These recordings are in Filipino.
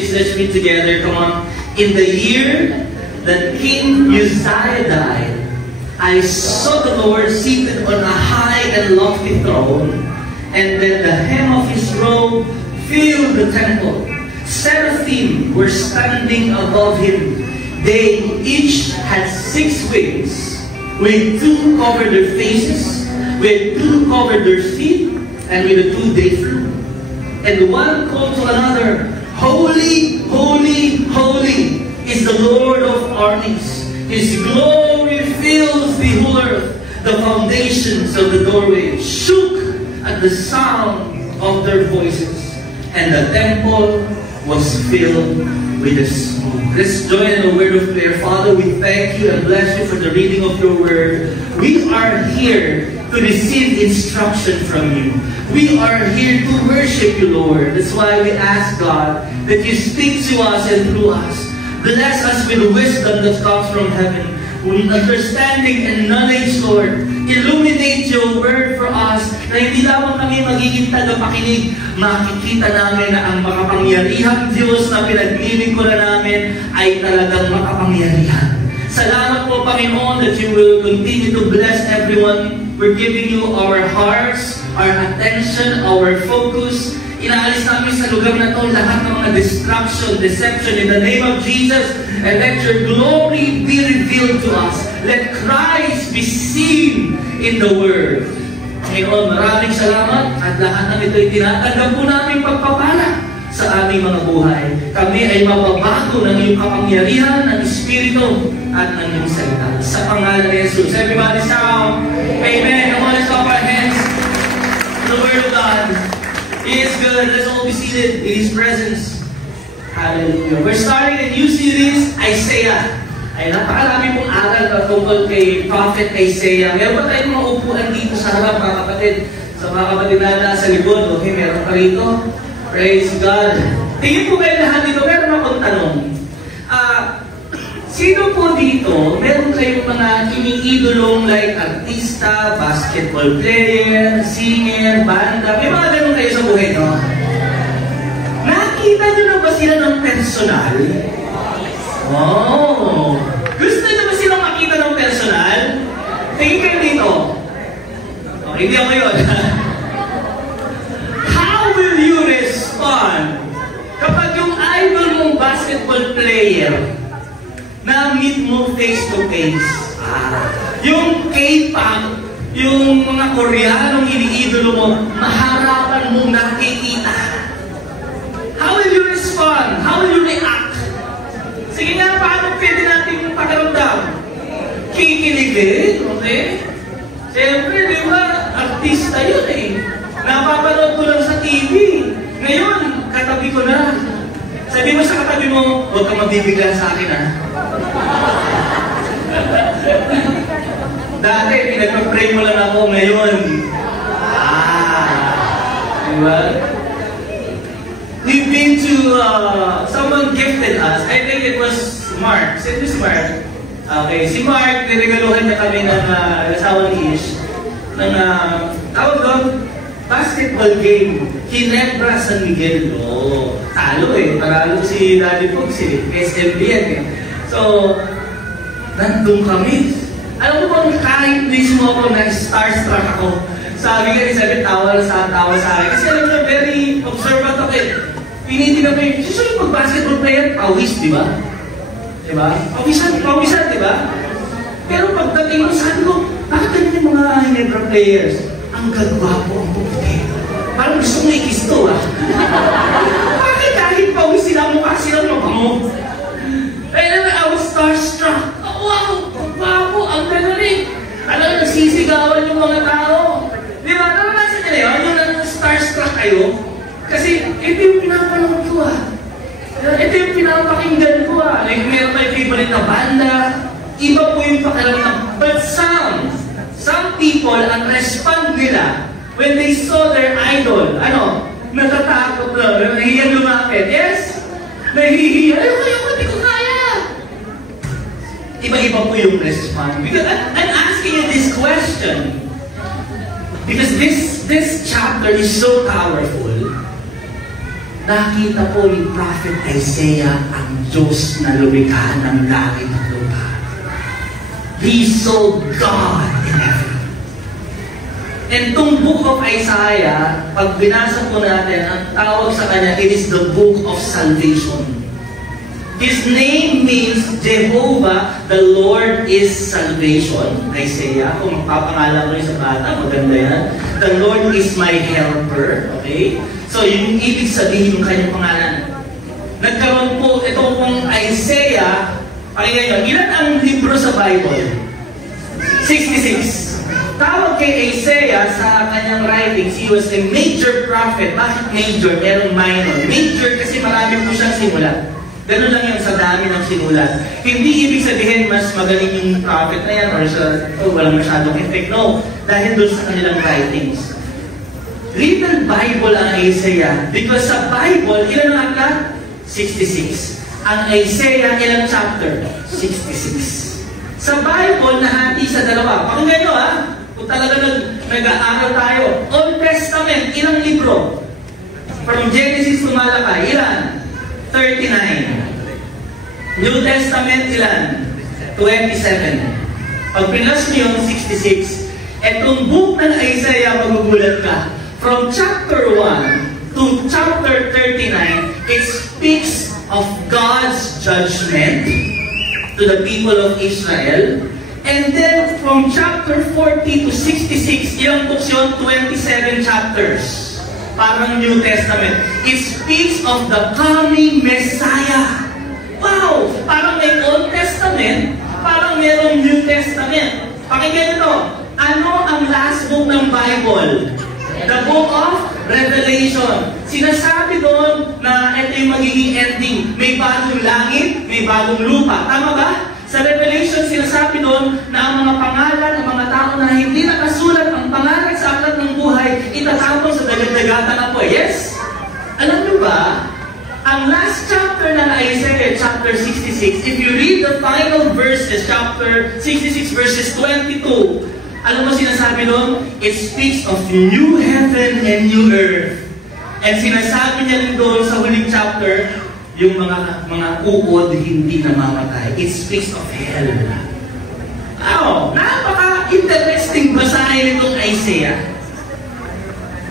6, let's read together. Come on. In the year that King Uzziah died, I saw the Lord seated on a high and lofty throne, and then the hem of his robe filled the temple. Seraphim were standing above him. They each had 6 wings. With 2 covered their faces, with 2 covered their feet, and with the 2 they flew. And one called to another, Holy, holy, holy is the Lord of armies. His glory fills the whole earth. The foundations of the doorway shook at the sound of their voices, and the temple was filled with the smoke. Let's join in a word of prayer. Father, we thank you and bless you for the reading of your word. We are here to receive instruction from you. We are here to worship you, Lord. That's why we ask, God, that you speak to us and through us. Bless us with wisdom that comes from heaven, with understanding and knowledge, Lord. Illuminate your word for us, na hindi lamang kami magiging tagapakinig, makikita namin na ang makapangyarihang Diyos na pinaglilingkuran namin ay talagang makapangyarihan. Salamat po, Panginoon, that you will continue to bless everyone. We're giving you our hearts, our attention, our focus. Inaalis namin sa lugar na ito lahat ng mga distraction, deception in the name of Jesus, and let your glory be revealed to us. Let Christ be seen in the Word. Panginoon, maraming salamat at lahat ng ito'y tinatanggap po namin pagpapala sa aming mga buhay. Kami ay mababago ng iyong kapangyarihan, ng Espiritu at ng iyong salita. Sa pangalan ni Jesus. Everybody shout, Amen. Come on, let's clap our hands. The Word of God. He is good. Let's all be seated in His presence. Hallelujah. We're starting a new series, Isaiah. Ay, napakarami pong aral tungkol kay Prophet Isaiah. Meron pa tayong mga upuan dito sa harap, mga kapatid. Sa mga kapatid na nasa likod, okay, meron pa rito. Praise God. Tingin po kayo lahat dito, meron akong tanong. Sino po dito, meron kayong mga iniidolong like artista, basketball player, singer, banda, may mga ganun kayo sa buhay, no? Nakita nyo na ba sila ng personal? Oh! Gusto nyo ba silang makita ng personal? Tingin kayo dito. Okay, hindi ako yun. How will you respond kapag yung idol mong basketball player na-meet mo face-to-face? Yung K-pop, yung mga Koreanong iniidolo mo, maharapan mong nakikita. How will you respond? How will you react? Sige nga, paano pwede natin pakiramdam? Kikiligin, okay? Siyempre, di ba, artista yun eh. Napapanood ko lang sa TV. Ngayon, katabi ko na. Sabi mo sa katabi mo, huwag kang mabibigla sa akin, ha? Dati, pinagpa-pray mo lang ako. Ngayon, diba? We've been to, someone gifted us. I think it was Mark. Sino si Mark? Okay, si Mark, niregaluhan niya kami ng asawa ni Ish. Ng, tawag doon, basketball game. Ginebra San Miguel. Oh, talo eh. Paralo si Daddy Pogs eh. SMB yan eh. So, nandun kami. Alam mo bang kahit mismo ako na starstruck ako. Sabi nga ni Sabi, tawa sa akin. Kasi alam mo, very observant ako eh. Pinitin ako yung, sino yung pag-basketball player? Pawis, di ba? Diba? Pawisan, di ba? Pero pagdating mo, sabi ko, bakit ganyan yung mga Ginebra players? Ang gagwapo ang puputi. Parang gusto mo ikisto, ah. Bakit kahit pawis sila mukha sila mabango? And I was starstruck. Oh, wow! Gwapo! Ang gagaling! Alam mo, nagsisigawan yung mga tao. Di ba? Naranasan nila yun? Yung starstruck kayo? Kasi ito yung pinapanood ko, ah. Ito yung pinapakinggan ko, ah. Like, meron tayo favorite na banda. Iba po yung pakiramdam. But some people, ang respond nila, when they saw their idol, natatakot lang, nahihiyang lumapit. Yes? Nahihiya. Hindi ko kaya. Iba-iba po yung response. Because I'm asking you this question. Because this chapter is so powerful nakita po ni Prophet Isaiah ang Diyos na lumikha ng langit at lupa. He saw God in heaven. And itong book of Isaiah, pag binasa po natin, ang tawag sa kanya, it is the book of salvation. His name means Jehovah, the Lord is salvation. Isaiah, kung mapapangalan ko yung sa bata, maganda yan. The Lord is my helper. Okay? So, yung ibig sabihin ng kanyang pangalan. Nagkaroon po, ito pong Isaiah, pakinggan nyo, ilan ang libro sa Bible? 66. Tawag kay Isaiah sa kanyang writings, he was a major prophet. Bakit major? Merong minor. Major kasi marami po siyang sinulat. Ganun lang yung sa dami ng sinulat. Hindi ibig sabihin mas magaling yung prophet na yan or walang masyadong effect. No. Dahil doon sa kanilang writings. Little Bible ang Isaiah because sa Bible, ilan ang aklat? 66. Ang Isaiah, ilang chapter? 66. Sa Bible, nahati sa dalawa. Pakinggan nyo ha. Kung talaga nag-aaral tayo. Old Testament, ilang libro? From Genesis to Malachi, ilan? 39. New Testament, ilan? 27. Pag pinas nyo yung 66, etong book ng Isaiah, magugulat ka. From chapter 1 to chapter 39, it speaks of God's judgment to the people of Israel. And then from chapter 40 to 66, ilang books yun? 27 chapters. Parang New Testament. It speaks of the coming Messiah. Wow! Parang may Old Testament, parang mayroong New Testament. Pakinggan ito. Ano ang last book ng Bible? The book of Revelation. Sinasabi doon na ito yung magiging ending. May bagong langit, may bagong lupa. Tama ba? Sa Revelation, sinasabi doon na ang mga pangalan ng mga tao na hindi nakasulat ang pangalan sa aklat ng buhay, itatapon sa dagat-dagatan na po. Yes? Alam niyo ba, ang last chapter ng Isaiah, chapter 66, if you read the final verses, chapter 66, verses 22, alam mo sinasabi doon? It speaks of new heaven and new earth. And sinasabi niya rin doon sa huling chapter, yung mga uod hindi namamatay. It speaks of hell. Wow! Napaka-interesting basahin itong Isaiah.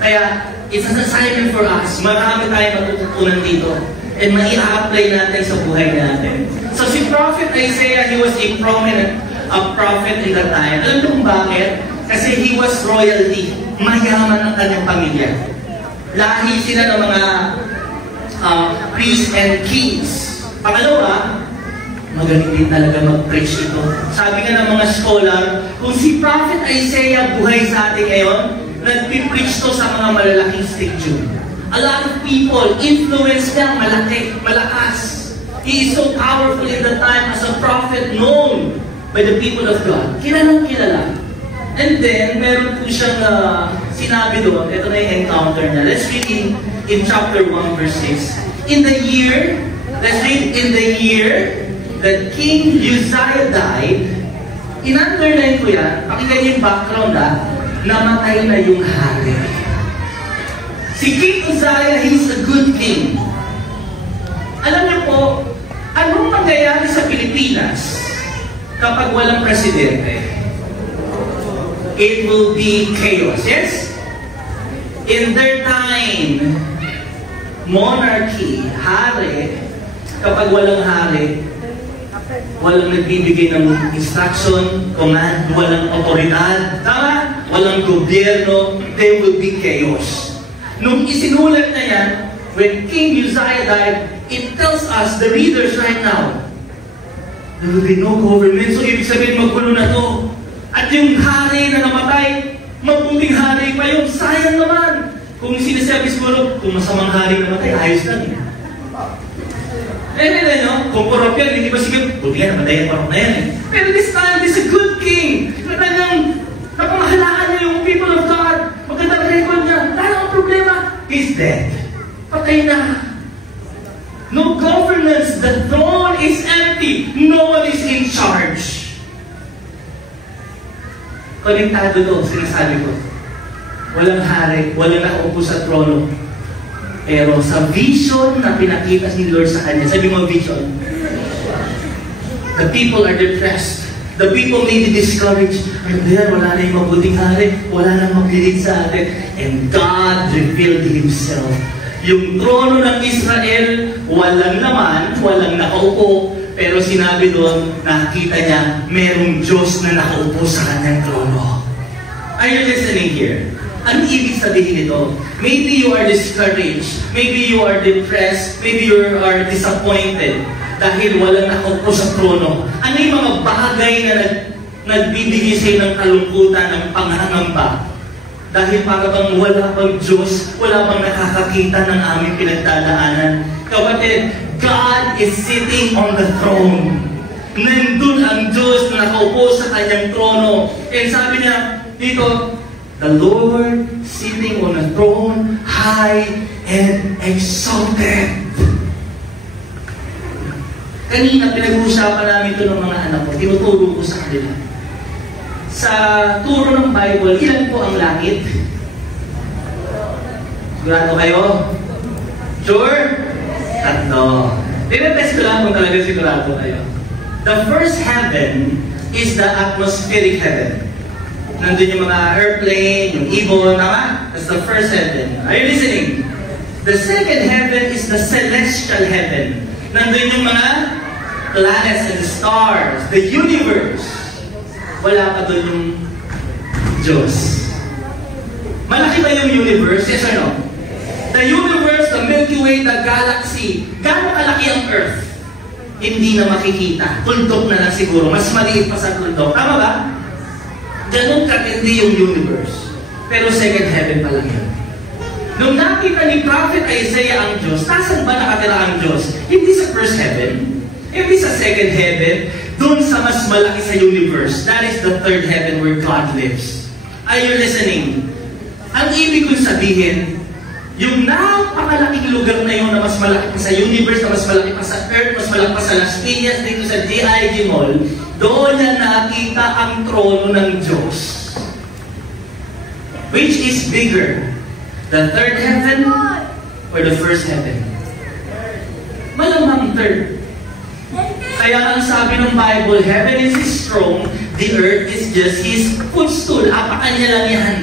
Kaya, it's an assignment for us. Marami tayong matututunan dito. And mai-apply natin sa buhay natin. So si Prophet Isaiah, he was a prominent prophet in that time. Alam niyo kung bakit? Kasi he was royalty. Mayaman ang kanyang pamilya. Lahi sila ng mga priests and kings. Pangalawa, magaling din talaga mag-preach ito. Sabi nga ng mga scholar, kung si Prophet Isaiah buhay sa atin ngayon, nag-preach to sa mga malalaking stage. A lot of people, influence niya malaki, malakas. He is so powerful in the time as a prophet known by the people of God. Kilalang kilala. And then, meron po siyang sinabi doon, ito na yung encounter niya. Let's read in chapter 1 verse 6. In the year that King Uzziah died, in-underline ko yan, pakinggan yung background namatay na yung hari. Si King Uzziah, he's a good king. Alam niyo po, anong mangyayari sa Pilipinas kapag walang presidente? It will be chaos, yes? In their time, monarchy, hari, kapag walang hari, walang nagbibigay ng instruction, command, walang otoridad, tama? Walang gobyerno, there will be chaos. Nung isinulat na yan, when King Uzziah died, it tells us, the readers right now, there will be no government. So ibig sabihin, maggulo na to. At yung hari na namatay, mabuting hari pa yun. Sayang naman. Kung sinasabi siguro, kung masamang hari namatay, ayos lang. Kung korop yan, hindi ba sige, buti yan, namatay ang korop na yan. Pero this time, this is a good king. Talagang, napamahalaan niya yung people of God. Magandang record niya. Dahil ang problema, he's dead. Patay na. No governance. The throne is empty. No one is in charge. Konektado to, sinasabi ko. Walang hari, walang nakaupo sa trono. Pero sa vision na pinakita ni Lord sa kanya, sabi mo vision, the people are depressed. The people may be discouraged. Ano yan? Wala na yung mabuting hari. Wala na maglilig sa atin. And God revealed Himself. Yung trono ng Israel, walang naman, walang nakaupo. Pero sinabi doon, nakita niya, merong Diyos na nakaupo sa kanyang trono. Are you listening here? Ano ibig sabihin nito? Maybe you are discouraged. Maybe you are depressed. Maybe you are disappointed. Dahil walang nakaupo sa trono. Ano yung mga bagay na nagbibigay sa'yo ng kalungkutan, ng pangangamba? Dahil para bang wala pang Diyos, wala pang nakakakita ng aming pinagdadaanan. Kapatid, God is sitting on the throne. Nandun ang Diyos na nakaupo sa kanyang trono. And sabi niya dito, the Lord sitting on a throne, high and exalted. Kanina, pinag-uusapan namin ito ng mga anak ko. Tinuturo ko sa kanila. Sa turo ng Bible, ilan po ang langit? Sigurado kayo? Sure? Tatlo. Tinetest ko lang kung talaga sigurado kayo. The first heaven is the atmospheric heaven. Nandun yung mga airplane, yung ibon, tama? That's the first heaven. Are you listening? The second heaven is the celestial heaven. Nandun yung mga planets and stars, the universe. Wala pa doon yung Diyos. Malaki ba yung universe? Yes or no? The universe, the Milky Way, the galaxy. Gano'ng kalaki ang Earth? Hindi na makikita. Tuldok na lang siguro. Mas maliit pa sa tuldok. Tama ba? Ganun katindi yung universe. Pero second heaven pa lang yun. Nung nakita ni Prophet Isaiah ang Diyos, nasan ba nakatira ang Diyos? Hindi sa first heaven, hindi sa second heaven, dun sa mas malaki sa universe. That is the third heaven where God lives. Are you listening? Ang ibig kong sabihin, yung napakalaking lugar na yun na mas malaki pa sa universe, na mas malaki pa sa Earth, mas malaki pa sa Las Piñas, dito sa DIG Mall, doon na nakita ang trono ng Diyos. Which is bigger? The third heaven or the first heaven? Malamang third. Kaya ang sabi ng Bible, heaven is His throne, the earth is just His footstool. Apakan niya lang yan.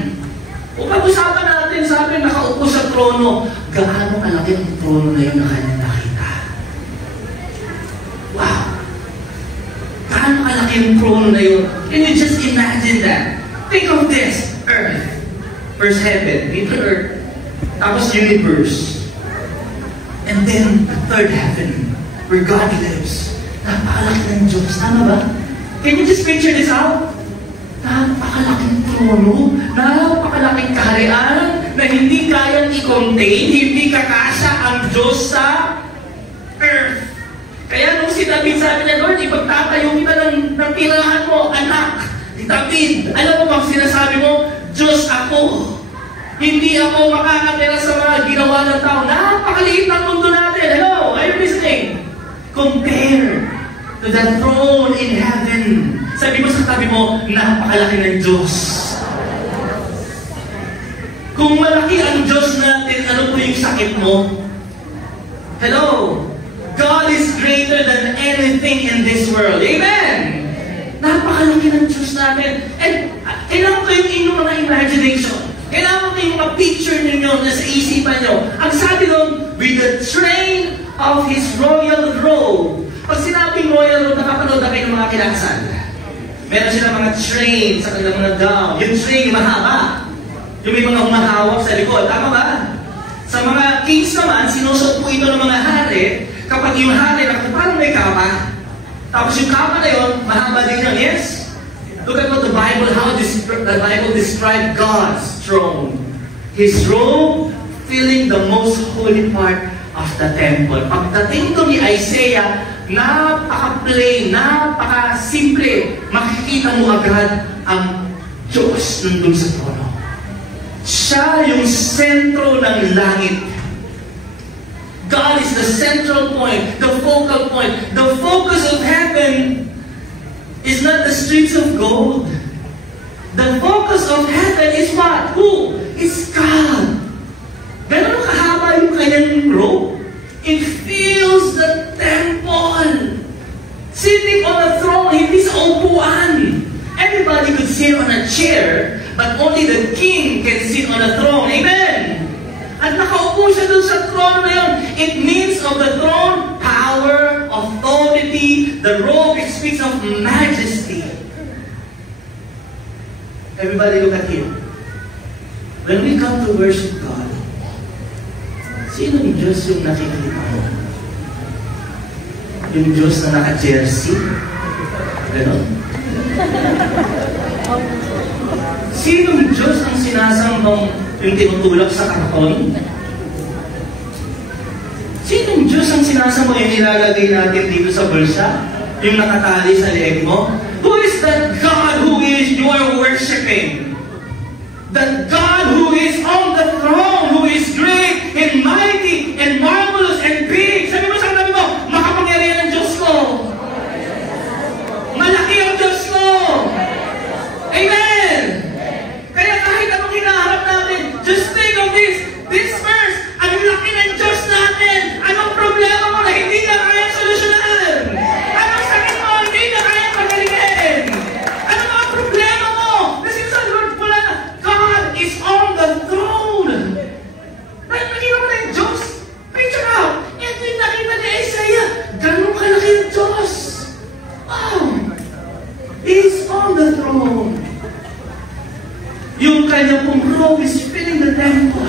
O pag-usapan natin, sabi, nakaupo sa trono. Gaano kalaki ang trono na yun na kanyang nakita? Wow! Gaano kalaki ang trono na yun? Can you just imagine that? Think of this, earth. First heaven, dito earth, tapos universe. And then, the third heaven, where God lives. Napakalaki ng Diyos. Tama ba? Can you just picture this out? Napakalaking trono, napakalaking kaharian, na hindi kayang i-contain, hindi kakasya ang Diyos sa earth. Kaya nung si David sabi niya, Lord, ipagtatayo kita ng tirahan mo, anak. David, alam mo bang sinasabi mo, Diyos ako. Hindi ako makakatira sa mga ginawa ng tao. Napakaliit ng mundo natin. Hello, are you listening? Compare to the throne in heaven. Sabi mo sa tabi mo, napakalaki ng Diyos. Kung malaki ang Diyos natin, ano po yung sakit mo? Hello? God is greater than anything in this world. Amen! Napakalaki ng Diyos natin. And kailangan ko yung inyong mga imagination. Kailangan ko yung mga picture ninyo na sa isipan nyo. Ang sabi doon, with the train of His royal robe. Pag sinabing royal robe, nakapanood na kayo ng mga kinakasal. Meron silang mga train sa kanilang mga gown. Yung train, mahaba. Yung may mga humahawak sa likod. Tama ba? Sa mga kings naman, sinusuot po ito ng mga hari. Kapag yung hari, parang may kapa. Tapos yung kapa na yun, mahaba din yun. Yes? Look at what the Bible, how the Bible described God's throne. His robe filling the most holy part of the temple. Pagdating to ni Isaiah, napaka-plain, napaka-simple. Makikita mo agad ang Diyos nandun sa trono. Siya yung sentro ng langit. God is the central point, the focal point. The focus of heaven is not the streets of gold. The focus of heaven is what? Who? It's God. Ganun kahaba yung kanya golden robe. It fills the temple. Sitting on a throne, hindi sa upuan. Everybody could sit on a chair, but only the king can sit on a throne. Amen! At nakaupo siya dun sa throne na yun. It means of the throne, power, authority. The robe, it speaks of majesty. Everybody look at him. When we come to worship God, sino ni Diyos yung nakikita mo? Yung Diyos na naka-jersey? Ganon? Sino ni Diyos ang sinasambang yung tinutulak sa karton? Sino ni Diyos ang sinasambang yung nilalagay natin dito sa bulsa? Yung nakatali sa leeg mo? Who is that God who is you are worshiping? That God who is on the throne, who is great and mighty and marvelous and big. Sabi mo sa katabi mo, makapangyarihan ang Diyos ko. Malaki ang Diyos ko. Amen! Kaya kahit anong hinaharap natin, just think of this. This verse, ang laki ng Diyos natin. Anong problema mo na hindi na kaya solusyonan? Anong sakit mo hindi na kaya pagalingin? Anong mga problema mo? Kasi sa Lord pala na, God is on the throne. Nakita mo na yung Diyos? Picture out. Ito yung nakita ni Isaiah. Ganun kalaki yung Diyos. Oh! He's on the throne. Yung kanya pong robe is filling the temple.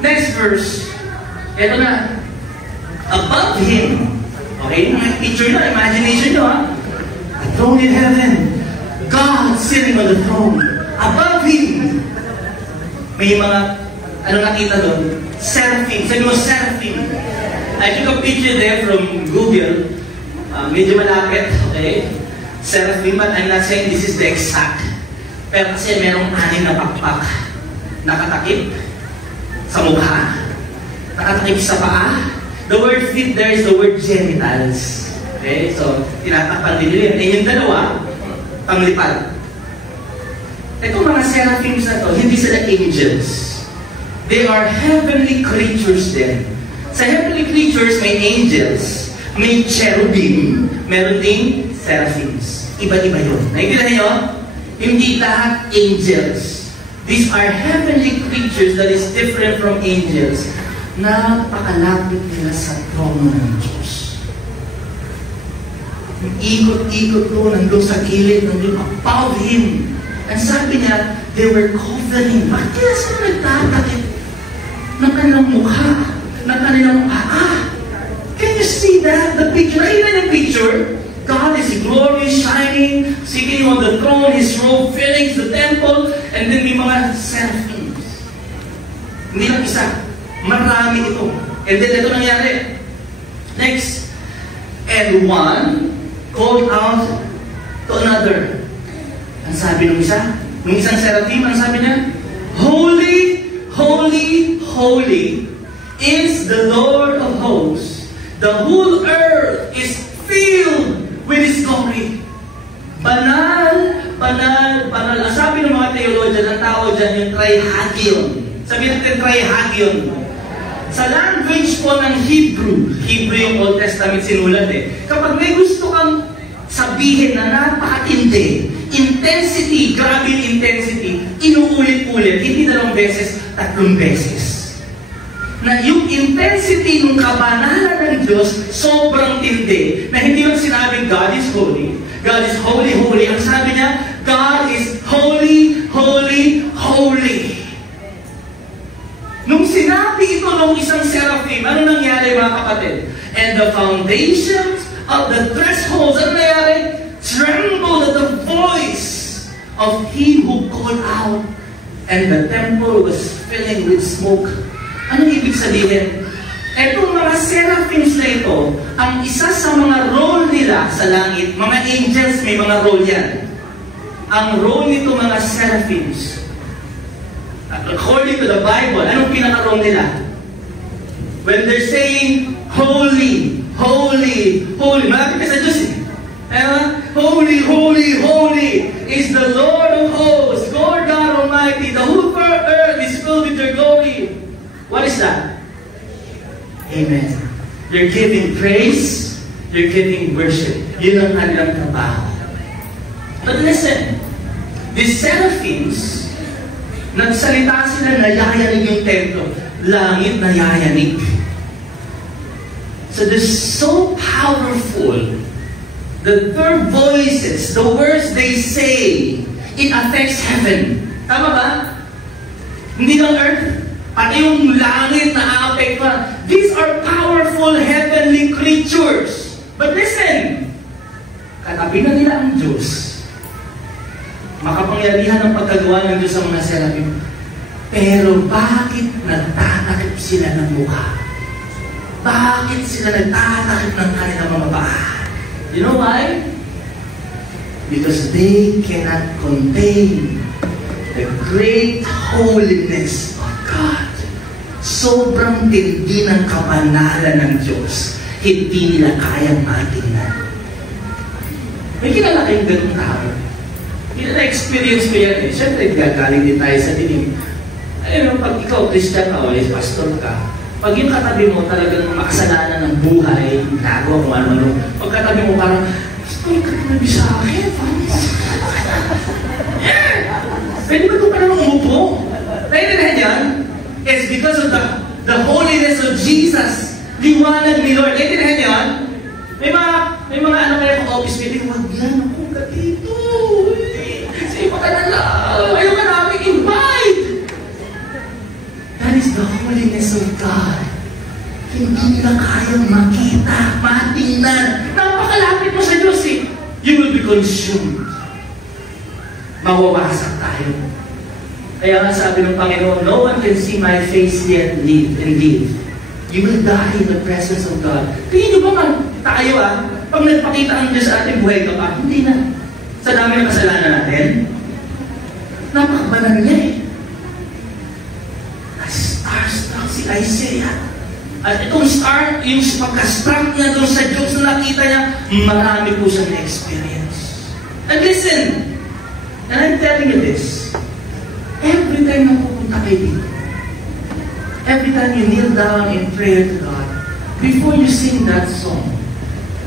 Next verse. Ito na. Above him. Okay? Picture nyo, imagination nyo, ha? A throne in heaven. God sitting on the throne. Above him. May mga, ano nakita doon? Seraphim. Sabi mo, seraphim. I took a picture there from Google. Medyo malapit. Okay? Seraphim, but I'm not saying this is the exact. Pero kasi merong 6 na pakpak. Nakatakip sa mukha. Nakatakip sa paa. The word feet there is the word genitals. Okay? So, tinatakpan din nila. Eh, yung dalawa, panglipad. Itong mga seraphims na to, hindi sila angels. They are heavenly creatures din. Sa heavenly creatures, may angels, may cherubim, meron ding seraphims. Iba-iba yun. Naintindihan niyo? Hindi lahat angels. These are heavenly creatures that is different from angels. Napakalapit nila sa trono ng Diyos. Ikot-ikot ko, nandun sa gilid, nandun above him. And sabi niya, they were covering. Bakit kaya sila nagtatakip ng kanilang mukha, ng kanilang paa? Can you see that? The picture, even the picture, God is glory shining, sitting on the throne, His robe filling the temple, and then may mga seraphims. Hindi lang isa, marami ito. And then ito nangyari. Next, and one called out to another. Ang sabi ng isa, ng isang seraphim, ang sabi niya, Holy, holy, holy is the Lord of hosts. The whole earth is filled with His glory. Banal, banal, banal. Ang sabi ng mga theologian, ang tao dyan yung trihagion. Sabi natin trihagion. Sa language po ng Hebrew yung Old Testament sinulat eh. Kapag may gusto kang sabihin na napakatindi, intensity, grabe yung intensity, inuulit-ulit, hindi 2 beses, 3 beses. Na yung intensity ng kabanalan ng Diyos, sobrang tindi. Na hindi lang sinabing God is holy. God is holy, holy. Ang sabi niya, God is holy, holy, holy. Nung sinabi ito ng isang seraphim, ano nangyari mga kapatid? And the foundations of the thresholds, ano nangyari? Trembled at the voice of Him who called out. And the temple was filling with smoke. Anong ibig sabihin? Etong mga seraphims na ito, ang isa sa mga role nila sa langit, mga angels, may mga role yan. Ang role nito mga seraphims, according to the Bible, anong pinaka-role nila? When they're saying, Holy, holy, holy, malapit ka sa Diyos eh. Holy, holy, holy is the Lord of hosts, Lord God Almighty, the whole earth is filled with your glory. What is that? Amen. You're giving praise, you're giving worship. Yun ang kanilang trabaho. But listen, these seraphims, nagsalita sila na yayanig yung templo. Langit na yayanig. So they're so powerful that their voices, the words they say, it affects heaven. Tama ba? Hindi lang earth, pati yung langit na aapektuhan. These are powerful heavenly creatures. But listen, katabi na nila ang Diyos. Makapangyarihan ang pagkagawa ng Diyos sa mga seraphim. Pero bakit nagtatakip sila ng mukha? Bakit sila nagtatakip ng kanilang mga paa? You know why? Because they cannot contain the great holiness of God. Sobrang tindi ng kabanalan ng Diyos. Hindi nila kayang matingnan. May kilala kayong ganung tao. Hindi na-experience ko yan eh. Siyempre, gagaling din tayo sa dilim. Ayun, pag ikaw, Christian ka o pastor ka, pag yung katabi mo talagang makasalanan ng buhay, nagawa kung ano-ano, pag katabi mo parang, pastor ka nabi sa akin, pwede ba ito pa naman umupo? Naintindihan yan? It's because of the holiness of Jesus. Liwanag ni Lord. Naintindihan yan? May mga ano kaya kong office meeting, wag yan ako ka dito. Sa iba ka na lang. Ayaw ka namin invite. That is the holiness of God. Hindi nila kayang makita, matingnan. Napakalapit mo sa Diyos eh. You will be consumed. Mawawasak tayo. Kaya nga sabi ng Panginoon, no one can see my face yet live and live. You will die in the presence of God. Tingin nyo ba man, tayo pag nagpakita ang Diyos sa ating buhay ka pa, hindi na. Sa dami ng kasalanan natin, napakabanal niya eh. Starstruck si Isaiah. At itong star, yung pagka-struck niya doon sa Diyos na nakita niya, marami po siyang experience. And listen, and I'm telling you this, every time na pupunta kayo dito, every time you kneel down in prayer to God, before you sing that song,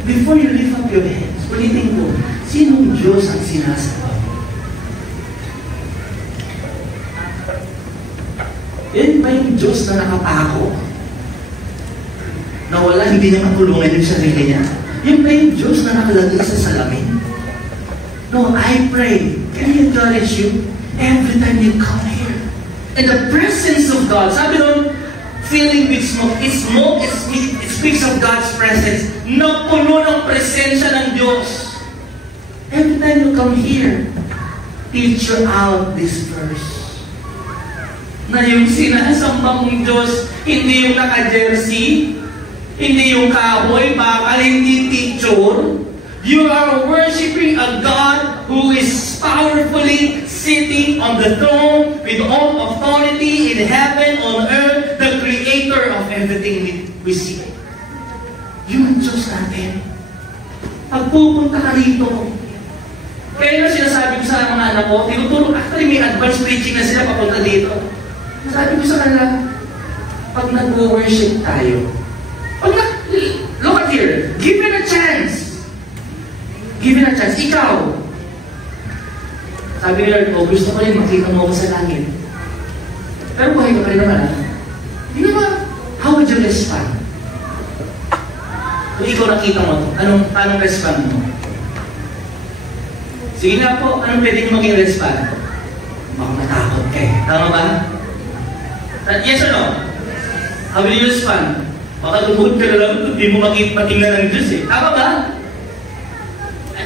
before you lift up your hands, ulitin ko, sinong Diyos ang sinasabi? Yan ba yung Diyos na nakapako? Na wala, hindi niya matulungan yung sarili niya? Yan ba yung Diyos na nakalagay sa salamin? No, I pray, can I encourage you? Every time you come here, in the presence of God, sabi nun, filling with smoke, it speaks of God's presence. Napuno ng presensya ng Diyos. Every time you come here, picture out this verse. Na yung sinasamba mong Diyos, hindi yung naka-jersey, hindi yung kahoy, bakal, hindi picture. You are worshiping a God who is powerfully sitting on the throne with all authority in heaven, on earth, the creator of everything we see. Yun ang Diyos natin. Pag pupunta ka rito, kaya na sinasabi ko sa mga anak ko, tinutulong, actually may advanced preaching na sila papunta dito. Sabi ko sa kanila, pag nag-worship tayo, look at here, give it a chance. Give it a chance. Ikaw, sabi ni Lord, gusto ko rin makita mo ako sa langit. Pero buhay ka pa rin naman, Hindi naman, how would you respond? Kung ikaw nakita mo ito, anong respond mo? Sige nga po, anong pwede nyo maging respond? Baka matakot kayo. Tama ba? Yes or no? How will you respond? Baka lumuhod ka na lang, hindi mo matingnan ng Diyos eh. Tama ba?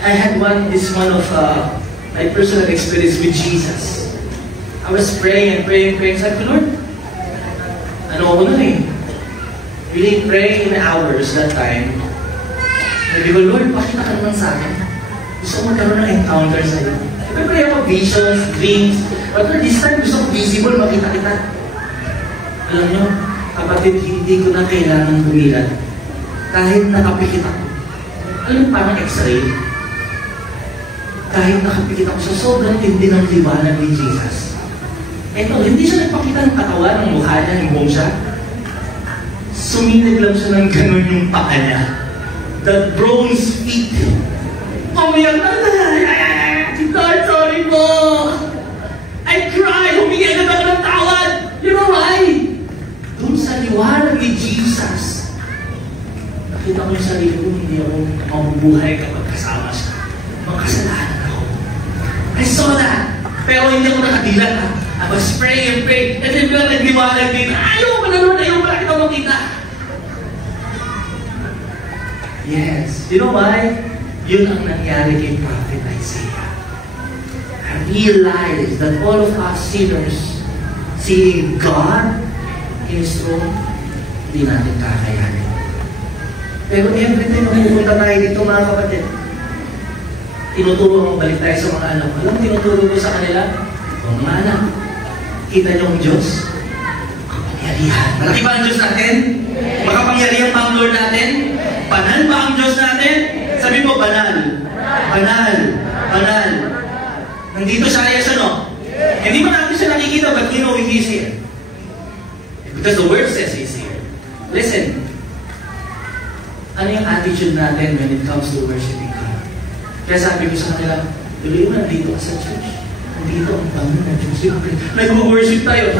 I had this one of my personal experience with Jesus. I was praying. Sabi ko, Lord, ano ako nun eh? Really praying in hours that time. Sabi ko, Lord, pakita ka naman sa akin. Gusto ko magkaroon ng encounter sa'yo. Pray ako visions, dreams. But Lord, this time gusto ko visible, makita kita. Alam nyo, kapatid, hindi ko na kailangan bumilat. Kahit nakapikit ako. Alam mo, parang x-ray. Kahit nakapikit ako sa sobrang tindi ng liwanag ni Jesus. Ito, hindi siya nagpakita ng katawan, ng mukha niya, ng buong siya. So Suminig lang siya ng ganun yung paa niya. That bronze feet. Umiyak na, Lord, sorry po. I cried. Humingi na ako ng tawad. You know why? Doon sa liwanag ni Jesus, nakita ko yung sarili ko, hindi ako mabubuhay kapag kasama siya. Magkasalanan ako. I saw that. Pero hindi ako nakadilat ha. I was pray and pray. And then bilang nagdiwalag din, ayaw ko na Lord, ayaw pala kita makita. Yes. You know why? Yun ang nangyari kay Prophet Isaiah. I realized that all of us sinners, seeing God in His throne, hindi natin kakayanin. Pero every time na pupunta tayo dito mga kapatid, tinuturo mo, balik tayo sa mga anak. Alam, tinuturo ko sa kanila, mga anak, kita niyo ang Diyos? Makapangyarihan. Malaki ba ang Diyos natin? Makapangyarihan ba ang Lord natin? Banal ba ang Diyos natin? Sabi mo, banal. Banal. Banal. Nandito siya, no? Hindi ba natin siya nakikita, but you know He is here. Because the word says He is here. Listen, ano yung attitude natin when it comes to worshiping God? Kaya sabi ko sa kanila, tuloy mo, nandito ka sa church. Nandito ang bangon ng Diyos. Nag-worship tayo.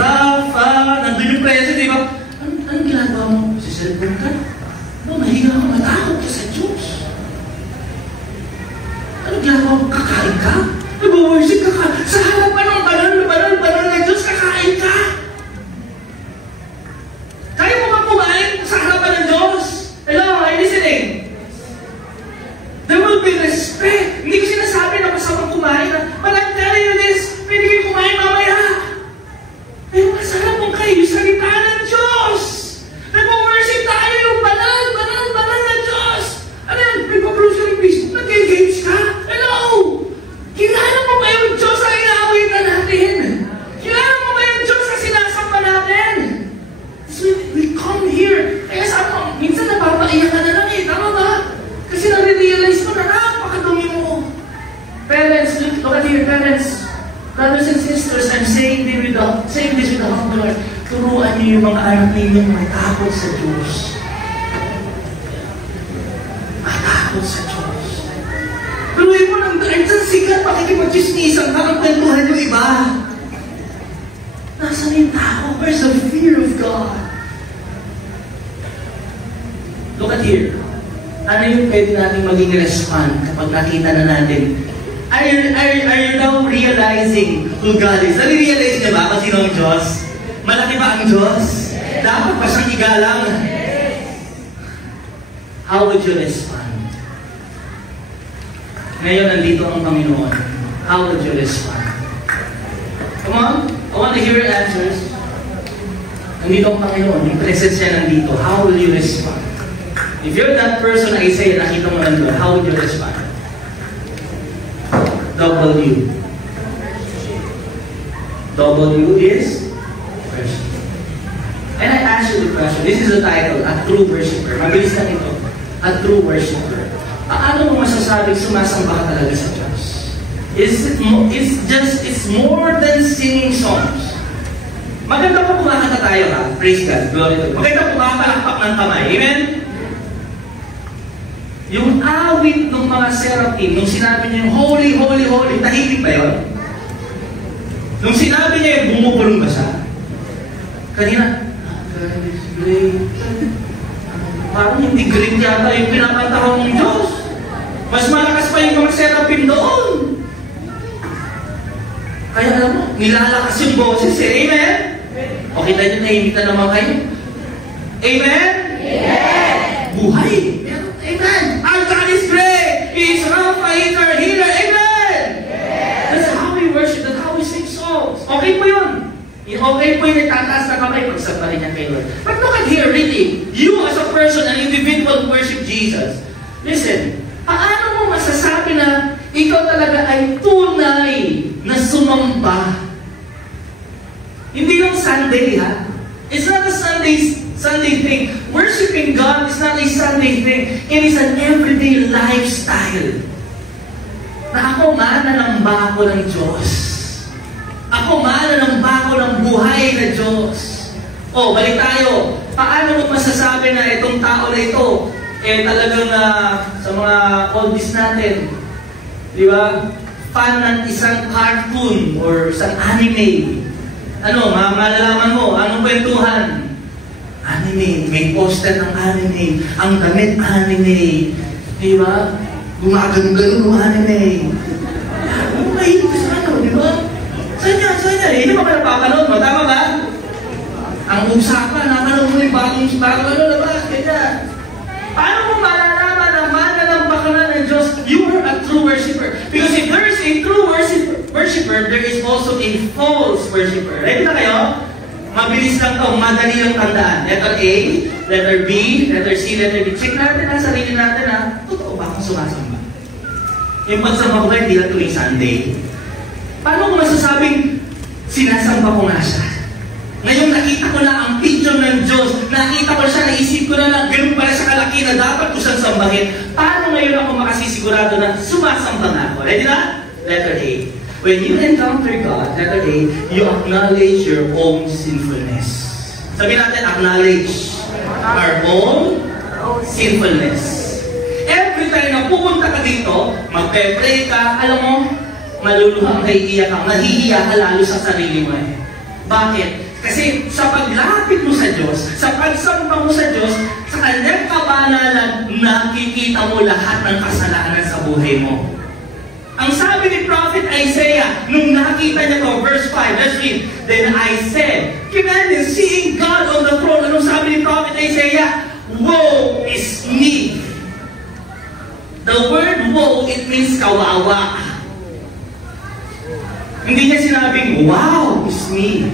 Nandun yung presence, di ba? Anong ginagawa mo? Si cellphone ka? No, mahiga ka, matakot ka sa Diyos. Anong ginagawa mo? Kakain ka? Nag-worship ka. Sa harapan ng banal ng Diyos, kakain ka. Kaya mo ba kumain sa harapan ng Diyos? Hello, are you listening? There will be respect. Hindi ko sinasabi na masamang kumain. But I'm telling you this, pwede kayo kumain mamaya. Pero masarap mong kayo salita ng Diyos. Nag-worship tayo yung banal na Diyos. Ano yan? May pa-browse ng Facebook, nag-engage ka? Hello? Kilala mo ba yung Diyos na inaawitan natin? Kilala mo ba yung Diyos na sinasamba natin? So we come here. Kaya sabi mo, minsan napapaiyak ka na lang eh. Tama ba? Kasi nare-realize mo na napakadumi mo. Parents, look at your parents. Brothers and sisters, I'm saying this with the humble heart. Turuan niyo yung mga anak ninyo matakot sa Diyos. Matakot sa Diyos. Turuin mo nang dahil sa sikat, pakikipag-chismisan ka ang kwentuhan yung iba. Nasaan yung tao? Where's the fear of God? Look at here. Ano yung pwede natin maging respond kapag nakita na natin? Are you now realizing who God is? Nare-realize niya ba kung sino ang Diyos? Malaki ba ang Diyos? Dapat ba siyang igalang? How would you respond? Ngayon, nandito ang Panginoon. How would you respond? Come on. I want to hear your answers. Nandito ang Panginoon. Yung presence niya nandito. How will you respond? If you're that person, I say, nakita mo nandun, how would you respond? W. W is worship. And I ask you the question, this is the title, A True Worshipper. Mabilis lang ito. A True Worshipper. Paano mo masasabing sumasamba ka talaga sa Diyos? It's more than singing songs. Maganda po kumakanta tayo ha. Praise God. Glory to God. Maganda po kumakapalakpak ng kamay. Amen? Yung awit ng mga seraphim, nung sinabi niya yung holy, holy, holy, tahimik ba yun? Nung sinabi niya yung bumubulong ba siya? Kanina, God is great. Parang hindi great yata yung pinapatahong ng Diyos. Mas malakas pa yung mga seraphim doon. Kaya alam mo, nilalakas yung boses eh. Amen? O kita nyo, nahimik na naman kayo. Amen? Amen! Buhay. Amen. Our God is great. He is Rapha, He is our healer. Amen. Yes. That's how we worship. That's how we sing songs. Okay po yun. Okay po yun. Itataas na kamay pagsamba rin niya kay Lord. But look at here, really. You as a person, an individual who worship Jesus. Listen, paano mo masasabi na ikaw talaga ay tunay na sumamba? Hindi yung Sunday, ha? It's not a Sunday thing. Worshiping God is not a Sunday thing. It is an everyday lifestyle. Na ako mananamba ko ng Diyos. Ako mananamba ko ng buhay na Diyos. O, balik tayo. Paano mo masasabi na itong tao na ito, talagang sa mga oldies natin, di ba? Fan ng isang cartoon or isang anime. Ano, malalaman mo, anong kwentuhan? Anime, may poster ng anime, ang damit anime, di ba? Gumagano ng anime. Mahilig sa ano, di ba? Saan yan? Hindi ba napapanood mo? Tama ba? Ang usapan, napanood mo yung bagong labas, kaya. Paano mo malalaman na mananampakan ng Diyos, you are a true worshiper? Because if there is a true worshiper, there is also a false worshiper. Ready na kayo? Mabilis lang ito, madali lang tandaan. Letter A, letter B, letter C, letter D. Check natin ang sarili natin ha. Totoo ba akong sumasamba? Yung pagsamba ko hindi lang tuwing Sunday. Paano ko masasabing sinasamba ko nga siya? Ngayon nakita ko na ang picture ng Diyos, nakita ko siya, naisip ko na ganun pala siya kalaki na dapat ko siyang sambahin. Paano ngayon ako makasisigurado na sumasamba na ako? Ready na? Letter A. When you encounter God, letter A, you acknowledge your own sinfulness. Sabi natin, acknowledge our own sinfulness. Every time na pupunta ka dito, magpe-pray ka, alam mo, maluluhang kaiiyak ka, mahihiya ka lalo sa sarili mo eh. Bakit? Kasi sa paglapit mo sa Diyos, sa pagsamba mo sa Diyos, sa kanyang kabanalan, nakikita mo lahat ng kasalanan sa buhay mo. Ang sabi ni Prophet Isaiah, nung nakita niya to, verse 5, let's read. Then I said, imagine seeing God on the throne. Anong sabi ni Prophet Isaiah? Woe is me. The word woe, it means kawawa. Hindi niya sinabing, wow, is me.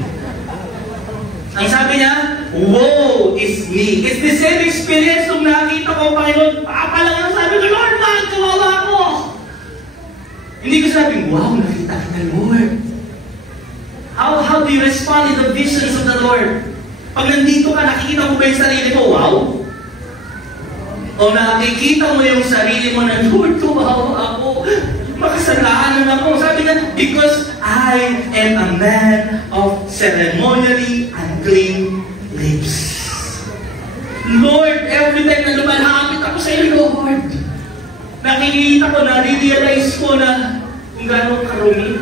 Ang sabi niya, woe is me. It's the same experience nung nakita ko, Panginoon, papalang yung sabi ko, Lord, bakit kawawa ko? Hindi ko sabing, wow, nakita kita, Lord. How do you respond in the visions of the Lord? Pag nandito ka, nakikita mo ba yung sarili mo, wow? O nakikita mo yung sarili mo na, Lord, kawawa ako. Makasalanan ako. Sabi niya, because I am a man of ceremonially unclean lips. Lord, every time na lumalapit ako sa iyo, Lord, nakikita ko, nare-realize ko na kung gano'ng karumi.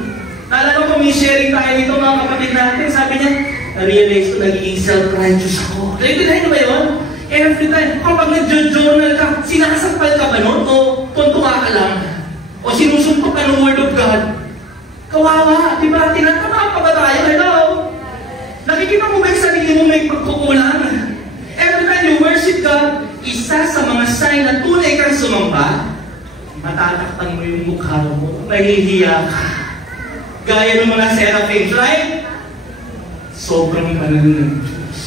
Naalala ko, may sharing tayo dito mga kapatid natin. Sabi niya, na-realize ko, nagiging self-righteous ako. Naintindihan niyo ba yun? Every time, kapag nag-journal ka, sinasampal ka ba nun? O tuntua ka lang? O sinusuntok ka ng Word of God? Kawawa, di ba? Tinatama pa ba tayo? Hello? Nakikita mo ba yung sarili mo may pagkukulang? Every time you worship God, isa sa mga sign na tunay kang sumamba, matatakpan mo yung mukha mo, mahihiya ka. Gaya ng mga seraphims, right? Sobrang banal ng Diyos.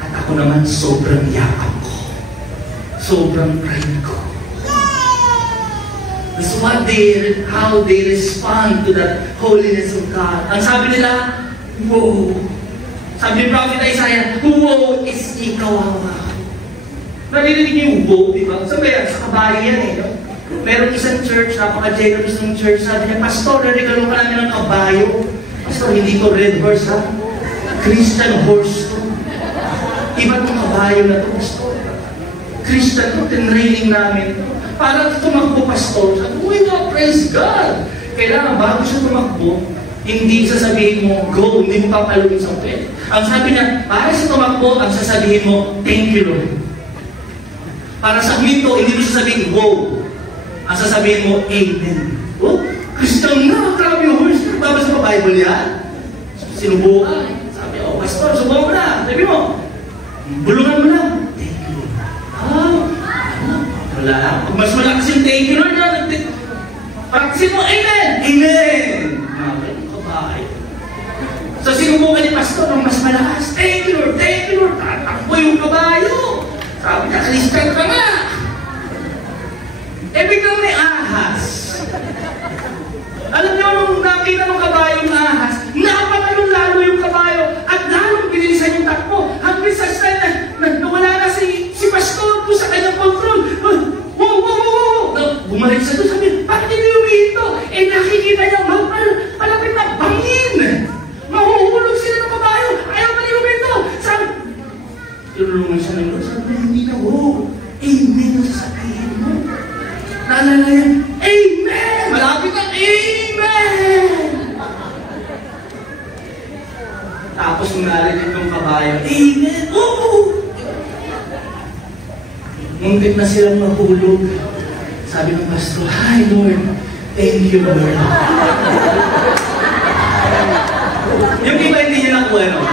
At ako naman, sobrang yakap ko. Sobrang pride ko. That's how they respond to the holiness of God. Ang sabi nila, woe. Sabi ni Prophet Isaiah, woe is ikawawa. Naririnig niyo yung woe, di ba? Sabi yan, sa kabayo yan eh. No? Meron isang church, napaka-generous ng church, sabi niya, Pastor, narigalo ka namin ng kabayo. Pastor, hindi to red horse ha? Christian horse to. Iba itong kabayo na to, Pastor. Christian to, tinraining namin to. Para tumakbo, Pastor. Sabi, uy nga, praise God. Kailangan bago siya tumakbo, hindi sasabihin mo, go, hindi mo papaluin sa pwede. Ang sabi niya, para sa tumakbo, ang sasabihin mo, thank you, Lord. Para sa huminto, hindi mo sasabihin, wow. Ang sasabihin mo, amen. Oh, Christian na, grabe yung horse. Babasa pa Bible yan? Sinubukan. Sabi, oh, Pastor, subukan mo na. Sabi mo, bulungan mo na. Thank you, Lord. Wala. Pag mas malakas yung thank you, Lord, praktisin mo, amen! Amen! Kabahay. So, sinubukan ni Pastor ng mas malakas. Thank you, Lord! Thank you, Lord! Tatakbo yung kabayo! Sabi niya, Christian ka nga! Biglang may ahas. Alam niyo, nung nakita ng kabayo yung ahas, napatalong lalo yung kabayo at lalong binilisan yung takbo. Hanggang sa stand na wala na si Pastor po sa kanyang control. Wow! Bumalik sa doon, sabi, bakit hindi humihinto? Nakikita niya, palapit na bangin. Mahuhulog sila ng kabayo. Ayaw pa rin huminto. Sabi, naalala yan, Amen! Malapit na, Amen! Tapos nung narinig yung kabayo, Amen! Oo! Muntik na silang mahulog. Sabi ng pastor, Hi Lord, thank you Lord. Yung iba hindi niya nakuha, no?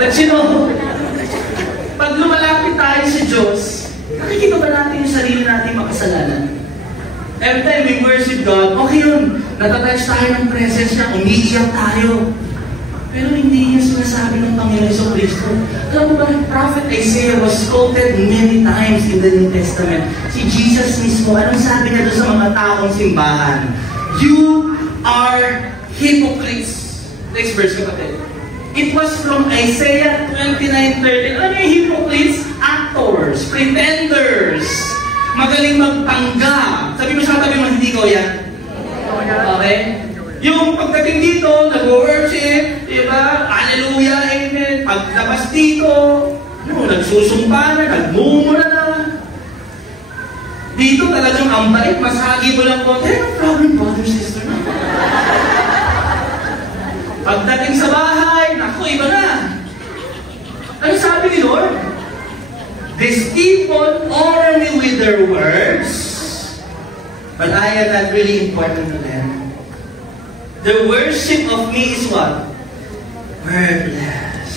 But you know, pag lumalapit tayo sa Diyos, nakikita ba natin yung sarili natin makasalanan? Every time we worship God, okay yun. Natatouch tayo ng presence niya, umiiyak tayo. Pero hindi niya sinasabi ng Panginoon sa Kristo. Alam mo ba, Prophet Isaiah was quoted many times in the New Testament. Si Jesus mismo, anong sabi niya doon sa mga taong simbahan? You are hypocrites. Next verse, kapatid. It was from Isaiah 29:13. Ano yung hypocrites? Actors, pretenders, magaling magpanggap. Sabi mo sa tabi mo, hindi ko yan. Okay? Yung pagdating dito, nag-worship, diba? Hallelujah, amen. Pagtabas dito, nagsusumpa na, nagmumura na. Dito talagang ang bait, masagi mo lang po, no problem, brother, sister. Pagdating sa bahay, naku, iba na. Ano sabi ni Lord? These people honor me with their words, but I am not really important to them. The worship of me is what? Wordless.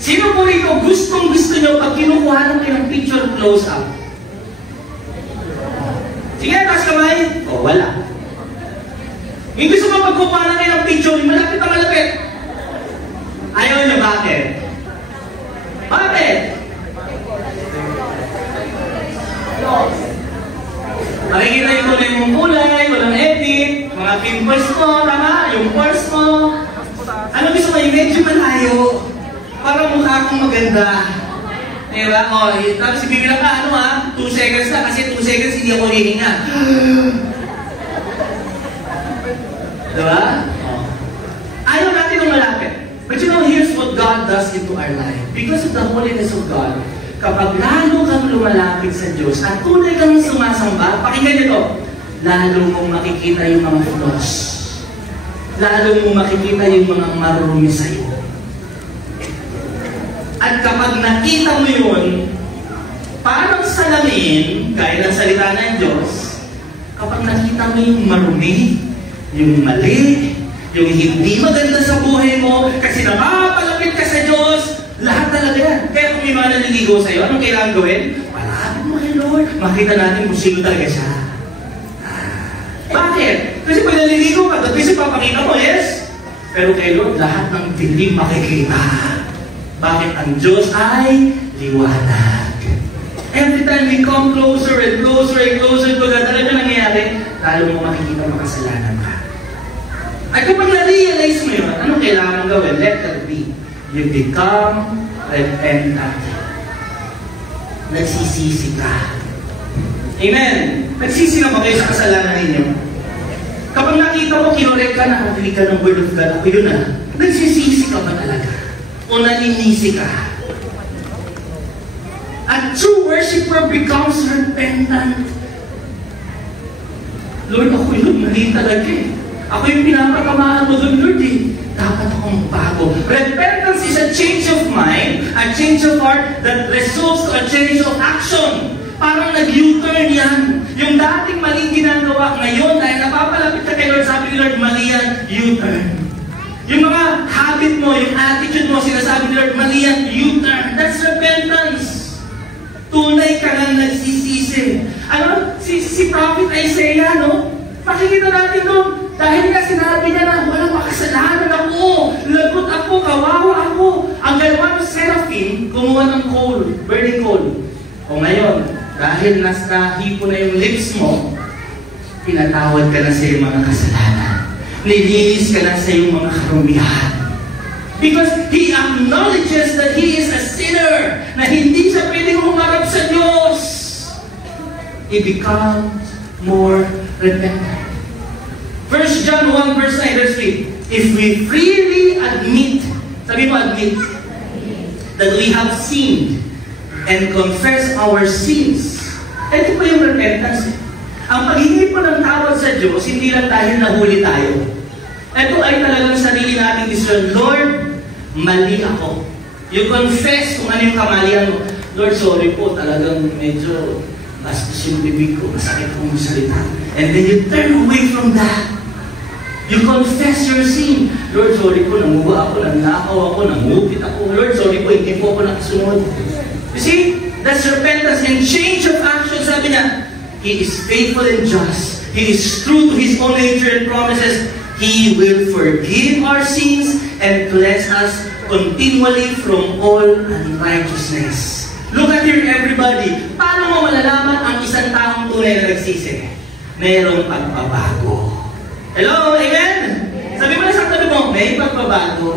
Sino po rito gustong-gusto nyo pag kinukuha ng kayong picture close-up? Sige, taas kamay. O, wala. Yung gusto mo pagkukuha ng kayong picture, malapit na malapit. Ayaw nyo, bakit? Bakit? Makikita yung tuloy mong kulay, walang edit, mga pimples mo, tama? Yung pores mo. Ano gusto mo? Yung medyo malayo. Para mukha akong maganda. Diba? O, tapos ibibilang ka, 2 seconds na, kasi 2 seconds hindi ako hihinga. Diba? Ayaw natin ng malapit. But you know, here's what God does into our life. Because of the holiness of God, kapag lalo kang lumalapit sa Diyos at tunay kang sumasamba, pakinggan nyo to, lalo mong makikita yung mga flaws. Lalo mong makikita yung mga marumi sa'yo. At kapag nakita mo yun, parang salamin, gaya ng salita ng Diyos, kapag nakita mo yung marumi, yung mali, yung hindi maganda sa buhay mo, kasi napapalapit ka sa Diyos, lahat talaga yan. Kaya kung may mga naliligo sa'yo, anong kailangan gawin? Palapit mo kay Lord. Makita natin kung sino talaga siya. Bakit? Kasi pag naliligo ka, kasi papakita mo, yes? Pero kay Lord, lahat ng dilim makikita. Bakit? Ang Diyos ay liwanag. Every time we come closer and closer and closer to God, alam mo nangyayari? Lalo mo makikita makasalanan ka. At kapag na-realize mo yun, anong kailangan gawin? Let that be. You become repentant. Nagsisisi ka. Amen. Nagsisi na ba kayo sa kasalanan ninyo? Kapag nakita mo, kinorek ka, nakakilig ka ng word of God, ako yun na. Nagsisisi ka ba talaga? O naninisi ka? A true worshiper becomes repentant. Lord, ako yun, mali talaga eh. Ako yung pinapatamaan mo doon, Lord eh. Dapat akong bago. Repentance is a change of mind, a change of heart that results to a change of action. Parang nag-U-turn yan. Yung dating maling ginagawa ngayon, dahil napapalapit ka kay Lord, sabi ni Lord, mali yan, U-turn. Yung mga habit mo, yung attitude mo, sinasabi ni Lord, mali yan, U-turn. That's repentance. Tunay ka lang nagsisisi. Ano? Si Prophet Isaiah, no? Makikita natin doon. Dahil nga sinabi niya na walang makasalanan ako, lagot ako, kawawa ako. Ang galawa ng seraphim, kumuha ng coal, burning coal. O ngayon, dahil nasa hipo na yung lips mo, pinatawad ka na sa iyong mga kasalanan. Nilinis ka na sa iyong mga karumihan. Because he acknowledges that he is a sinner, na hindi siya pwedeng humarap sa Diyos. He becomes more repentant. 1 John 1 verse 9, verse 3. If we freely admit, sabi mo admit, that we have sinned, and confess our sins. Ito pa yung repentance. Ang paghingi po ng tawad sa Diyos, hindi lang dahil nahuli tayo. Ito ay talagang sarili nating decision. Lord, mali ako. You confess kung ano yung kamalian mo. Lord, sorry po, talagang medyo bastos yung bibig ko, masakit kong salita. And then you turn away from that. You confess your sin. Lord, sorry po, namuha ako, nanakaw ako, namupit ako. Lord, sorry po, hindi po ako nakasunod. You see, that's repentance and change of action. Sabi niya, He is faithful and just. He is true to His own nature and promises. He will forgive our sins and cleanse us continually from all unrighteousness. Look at here, everybody. Paano mo malalaman ang isang taong tunay na nagsisi? Mayroong pagbabago. Hello? Amen? Sabi mo na sa tabi mo, may pagbabago.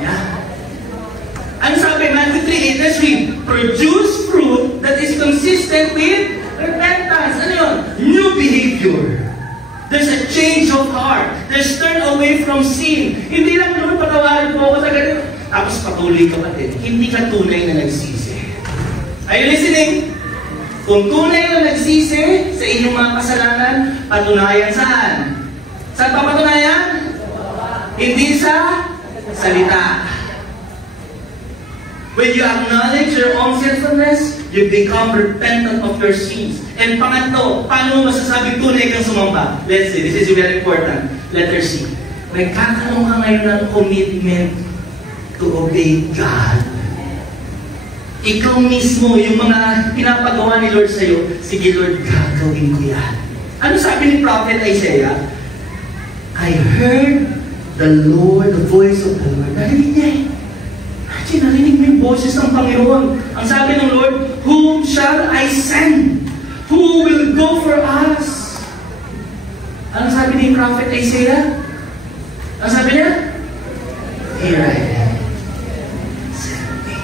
Yeah. Ano sabi? Matthew 3:8, let's read. Produce fruit that is consistent with repentance. Ano yun? New behavior. There's a change of heart. There's turn away from sin. Hindi lang naman patawarin po ako sa ganito. Tapos patuloy ka pa din. Hindi ka tunay na nagsisi. Are you listening? Kung tunay na nagsisi sa inyong mga kasalanan, patunayan saan? Saan pa patunayan? Hindi sa salita. When you acknowledge your own sinfulness, you become repentant of your sins. And pangatlo, paano mo masasabing tunay kang sumamba? Let's see, this is very important. Letter C. Nagkakaroon ka ngayon ng commitment to obey God. Ikaw mismo, yung mga pinapagawa ni Lord sa'yo, sige Lord, gagawin ko yan. Ano sabi ni Prophet Isaiah? I heard the Lord, the voice of the Lord. Narinig niya eh. Narinig mo yung boses ng Panginoon. Ang sabi ng Lord, whom shall I send? Who will go for us? Ano sabi ni Prophet Isaiah? Ano sabi niya? Here I am. Send me.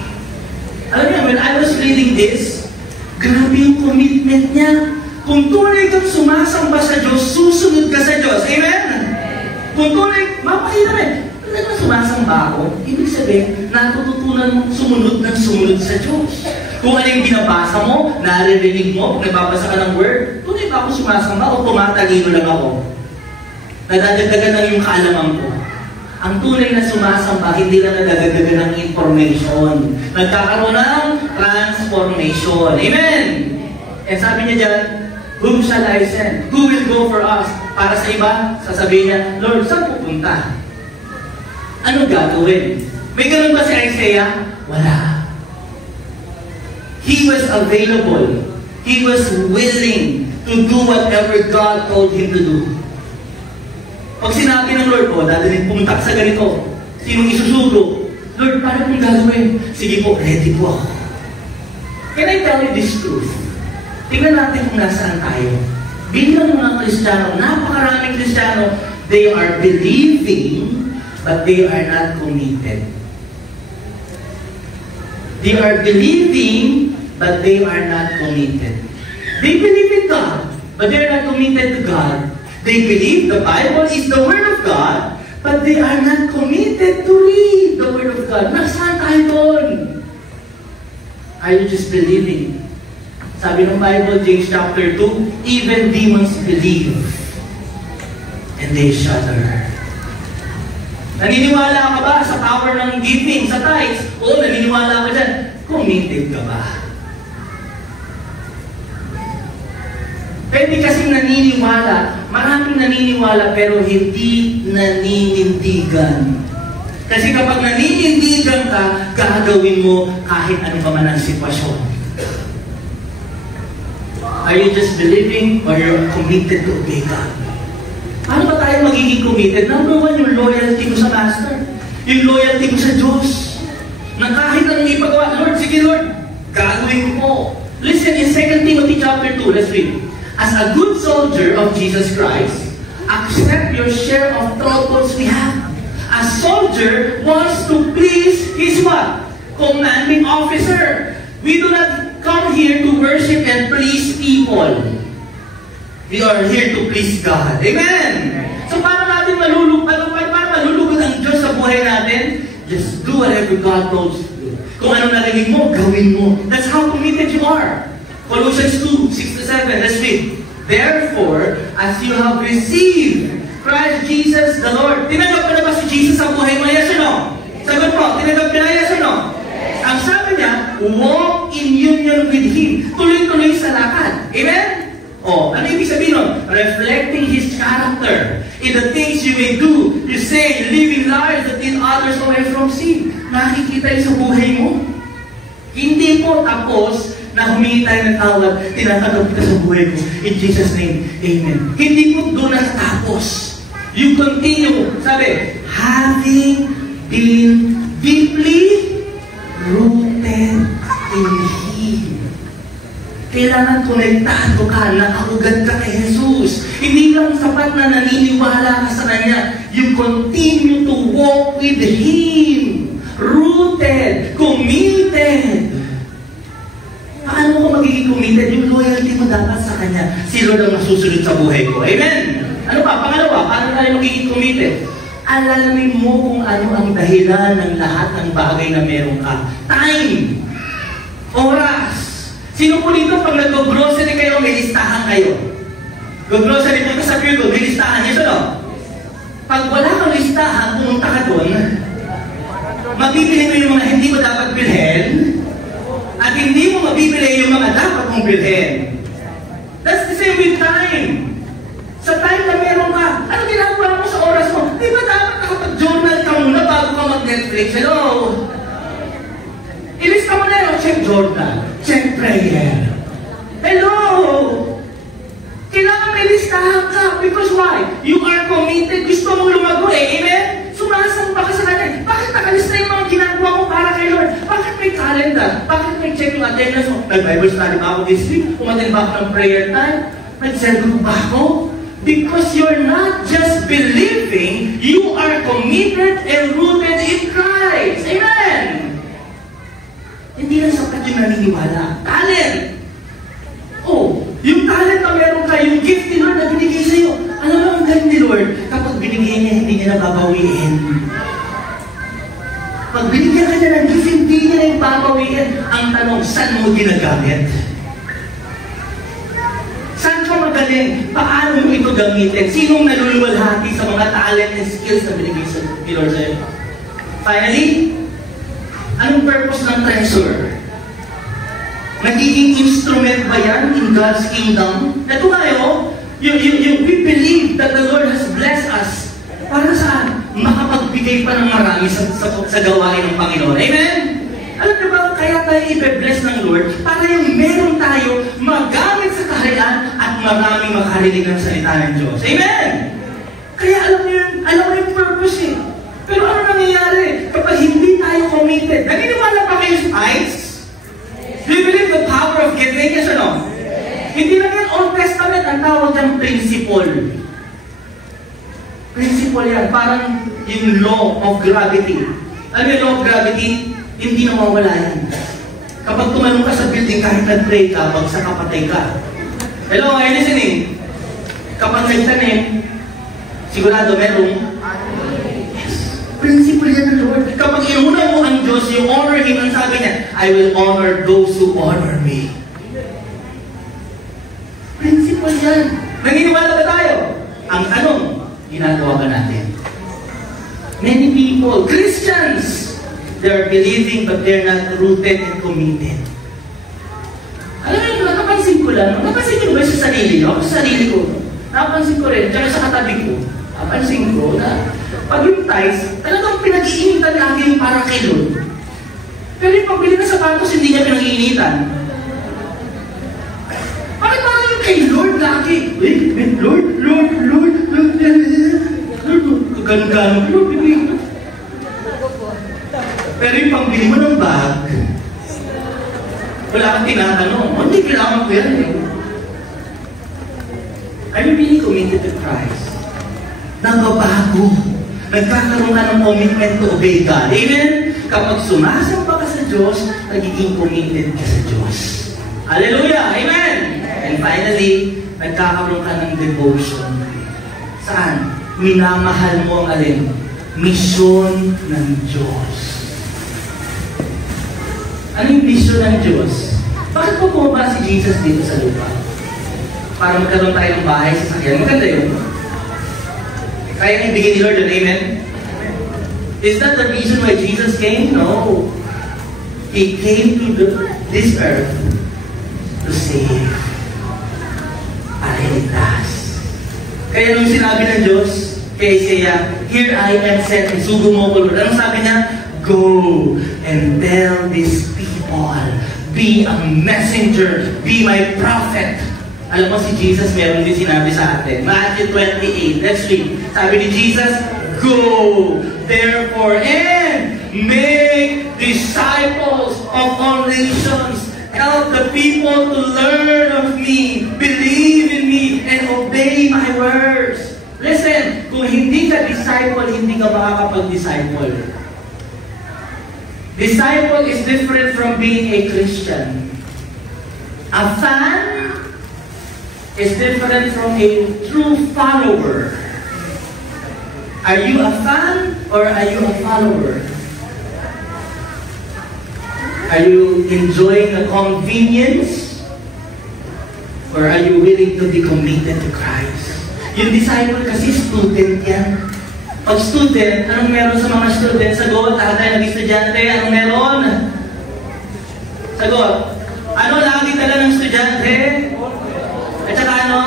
Alam niyo, when I was reading this, grabe yung commitment niya. Kung tunay kang sumasamba sa Diyos, susunod ka sa Diyos. Amen? Kung tunay, mapakita rin. Talagang sumasamba ako, ibig sabihin, natututunan mo sumunod ng sumunod sa Diyos. Kung ano yung binabasa mo, naririnig mo, kung nagbabasa ka ng word, tunay ba ako sumasamba o tumatalino lang ako? Nadadagdagan lang yung kaalaman ko. Ang tunay na sumasamba, hindi lang nadadagdagan ng information. Nagkakaroon ng transformation. Amen! And sabi niya dyan, whom shall I send? Who will go for us? Para sa iba, sasabihin niya, Lord, saan pupunta? Ano gagawin? May ganun ba si Isaiah? Wala. He was available. He was willing to do whatever God told him to do. Pag sinabi ng Lord po, dadalhin pumunta sa ganito, sinong isusugo? Lord, paano kong gagawin? Sige po, ready po ako. Can I tell you this truth? Tingnan natin kung nasaan tayo. Bilang mga Kristiyano, napakaraming Kristiyano, they are believing but they are not committed. They are believing, but they are not committed. They believe in God, but they are not committed to God. They believe the Bible is the Word of God, but they are not committed to read the Word of God. Nasaan tayo doon? Are you just believing? Sabi ng Bible, James chapter 2, even demons believe, and they shudder. Naniniwala ka ba sa power ng giving, sa tithes? Oo, naniniwala ka dyan. Committed ka ba? Pwede kasing naniniwala, maraming naniniwala pero hindi naninindigan. Kasi kapag naninindigan ka, gagawin mo kahit ano pa man ang sitwasyon. Are you just believing or you're committed to obey God? Paano ba tayo magiging committed? Number one, yung loyalty mo sa Master. Yung loyalty mo sa Diyos. Na kahit anong ipagawa, Lord, sige Lord, gagawin ko. Listen, in 2 Timothy chapter 2, let's read. As a good soldier of Jesus Christ, accept your share of troubles we have. A soldier wants to please his what? Commanding officer. We do not come here to worship and please people. We are here to please God. Amen! So paano natin malulugod ang Diyos sa buhay natin? Just do whatever God told us to do. Kung ano narinig mo, gawin mo. That's how committed you are. Colossians 2:6-7, let's read. Therefore, as you have received Christ Jesus the Lord. Tinanggap ka na ba si Jesus sa buhay mo? Yes or no? Sagot mo, tinanggap ka na? Yes or no? Ang sabi niya, walk in union with Him. Tuloy-tuloy sa lakad. Amen? Ano ibig sabihin nun? Reflecting His character in the things you may do, you say, living lives that lead others away from sin. Nakikita yun sa buhay mo. Hindi po tapos na humingi tayo ng tawad, tinatanggap kita sa buhay ko. In Jesus' name, Amen. Hindi po doon natapos. You continue, sabi, having been deeply rooted in Him. Kailangan konektado ka, nakaugat ka kay Jesus. Hindi lang sapat na naniniwala ka sa Kanya. You continue to walk with Him. Rooted, committed. Paano ko magiging committed? Yung loyalty mo dapat sa Kanya. Si Lord ang masusunod sa buhay ko. Amen? Ano pa? Pangalawa, paano tayo magiging committed? Alamin mo kung ano ang dahilan ng lahat ng bagay na meron ka. Time. Oras. Sino po dito pag nag-grocery kayo, may listahan kayo? Go-grocery po sa Pure Gold, may listahan. Yes o no? Pag wala kang listahan, pumunta ka doon, mabibili mo yung mga hindi mo dapat bilhin, at hindi mo mabibili yung mga dapat mong bilhin. That's the same with time. Sa time na meron ka, ano ginagawa mo sa oras mo? Di ba dapat nakapag-journal ka muna bago ka mag-Netflix? Hello? Ilista mo na yun, check journal, check prayer. Hello? Kailangan may listahan ka. Because why? You are committed. Gusto mong lumago eh. Amen? Sumasamba ka sa Kanya. Bakit nakalista yung mga ginagawa mo para kay Lord? Bakit may calendar? Bakit may check yung attendance mo? Nag-Bible study ba ako this week? Umatin ba ako ng prayer time? Nag-serve ba ako? Because you're not just believing, you are committed and rooted in Christ. Amen? Hindi lang sapat yung naniniwala. Talent! Yung talent na meron ka, yung gift ni Lord na binigay sa'yo. Alam mo ang galing ni Lord, kapag binigay niya, hindi niya nababawiin. Pag binigyan ka niya ng gift, hindi niya na yung babawiin. Ang tanong, saan mo ginagamit? Saan ka magaling? Paano mo ito gamitin? Sinong naluluwalhati sa mga talent and skills na binigay ni Lord sa'yo? Finally, anong purpose ng treasure? Nagiging instrument ba yan in God's kingdom? Ito tayo, we believe that the Lord has blessed us. Para saan? Makapagbigay pa ng marami sa gawain ng Panginoon. Amen? Alam niyo ba, kaya tayo ibe-bless ng Lord para yung meron tayo magamit sa kaharian at maraming makarinig ng salita ng Diyos. Amen? Kaya alam mo yung purpose eh. Pero ano nangyayari kapag hindi tayo committed? Naniniwala pa kayo sa tithes? Do you believe the power of giving? Yes or no? Yes. Hindi lang yan Old Testament, ang tawag niyang principle. Principle yan, parang yung law of gravity. Alam yung law of gravity? Hindi na mawala yan. Kapag tumalong ka sa building, kahit nag-pray ka, bagsak ka, patay ka. Hello, are you listening? Kapag nagtanim, sigurado merong principle yan ng Lord. Kapag iuna mo ang Diyos, you honor Him, ang sabi niya, I will honor those who honor me. Principle yan. Naniniwala ba tayo? Ang tanong, ginagawa ba natin? Many people, Christians, they are believing but they're not rooted and committed. Alam mo, napansin ko lang, napansin ko ba sa sarili ko? Sa sarili ko, napansin ko rin, kaya sa katabi ko, napansin ko na pag yung tithes, talagang pinag-iinitan lagi yung para kay Lord. Pero yung pagbili ng sapatos, hindi niya pinag-iinitan. Bakit parang yung kay Lord lagi? Wait, Lord, gano'n, Lord, bibili. Pero yung pagbili mo ng bag, wala kang tinatanong. Hindi kailangan ko yan eh. Are you really committed to Christ? Nababago. Nagkakaroon ka ng commitment to obey God. Amen? Kapag sumasamba ka sa Diyos, nagiging committed ka sa Diyos. Hallelujah! Amen! And finally, nagkakaroon ka ng devotion. Saan? Minamahal mo ang alin? Misyon ng Diyos. Ano yung vision ng Diyos? Bakit po bumaba si Jesus dito sa lupa? Para magkaroon tayo ng bahay sa sakyan. Maganda yun. Kaya nga ibigay ni Lord yun. Amen? Is that the reason why Jesus came? No. He came to this earth to save. Para iligtas. Kaya nung sinabi ng Diyos kay Isaiah, "Here I am sent, isugo mo ko, Lord." Anong sabi niya? Go and tell these people, be a messenger, be my prophet. Alam mo si Jesus, meron din sinabi sa atin. Matthew 28, let's read. Sabi ni Jesus, go, therefore, and make disciples of all nations. Help the people to learn of me, believe in me, and obey my words. Listen, kung hindi ka disciple, hindi ka makakapag-disciple. Disciple is different from being a Christian. A fan is different from a true follower. Are you a fan or are you a follower? Are you enjoying the convenience or are you willing to be committed to Christ? Yung disciple kasi student yan. Pag student, anong meron sa mga student? Sagot, tatay naging estudyante, anong meron? Sagot, ano lagi dala ng estudyante? At saka ano?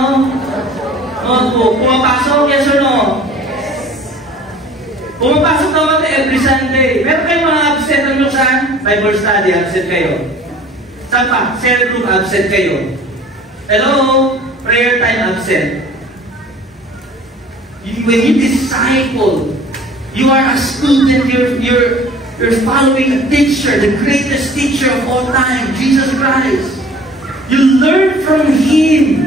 Notebook. Pumapasok, yes or no? Pumapasok naman every Sunday. Meron kayong mga absent ang nyo saan? Bible study, absent kayo. Saan pa? Cell group, absent kayo. Hello? Prayer time, absent. When you disciple, you are a student, you're following a teacher, the greatest teacher of all time, Jesus Christ. You learn from Him.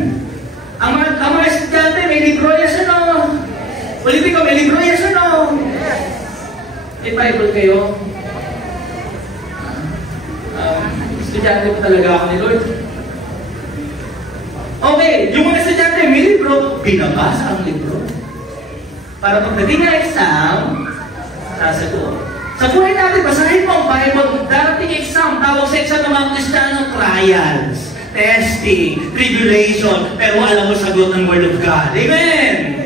Ang mga estudyante, may libro, yes or no? Politiko, may libro, yes or no? May Bible kayo? Estudyante po talaga ako ni Lord. Okay, yung mga estudyante, may libro, binabasa ang libro. Para pagdating na exam, sasagot. Sa buhay natin, basahin mo ang Bible. Darating exam, tawag sa exam ng mga Kristiyano, trials, testing, tribulation, pero alam mo sagot ng Word of God. Amen!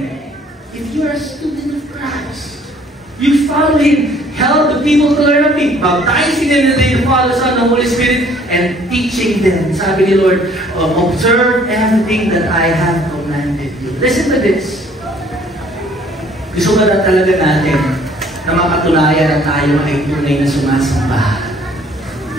If you are a student of Christ, you follow Him, help the people to learn of me, baptizing them in the name of the Father, Son, and the Holy Spirit, and teaching them. Sabi ni Lord, observe everything that I have commanded you. Listen to this. Gusto ba na talaga natin na mapatunayan na tayo ay tunay na sumasamba?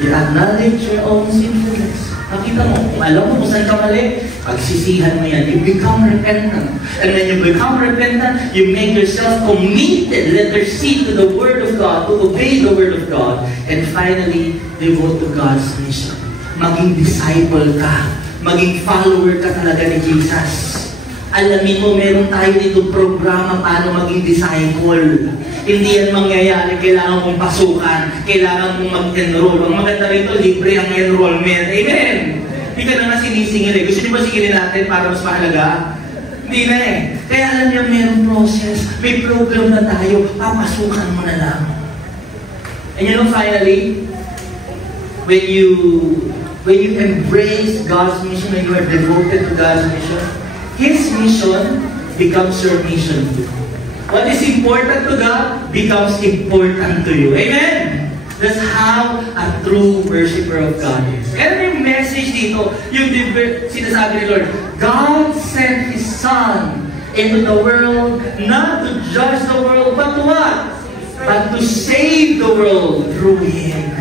You acknowledge your own sinfulness. Nakita mo, kung alam mo kung saan ka mali, pagsisihan mo yan. You become repentant. And when you become repentant, you make yourself committed, letter C, to the Word of God, to obey the Word of God. And finally, devote to God's mission. Maging disciple ka. Maging follower ka talaga ni Jesus. Alamin mo, meron tayo dito programa paano maging disciple. Hindi yan mangyayari, kailangan mong pasukan, kailangan mong mag-enroll. Ang maganda rito, libre ang enrollment. Amen! Hindi ka na nga sinisingil eh. Gusto niyo ba singilin natin para mas mahalaga? Hindi na eh. Kaya alam niyo, mayroong process, may program na tayo, papasukan mo na lang. And you know, finally, when you embrace God's mission, when you are devoted to God's mission, His mission becomes your mission too. What is important to God becomes important to you. Amen? That's how a true worshiper of God is. Kaya may message dito, yung sinasabi ni Lord, God sent His Son into the world not to judge the world, but to what? But to save the world through Him.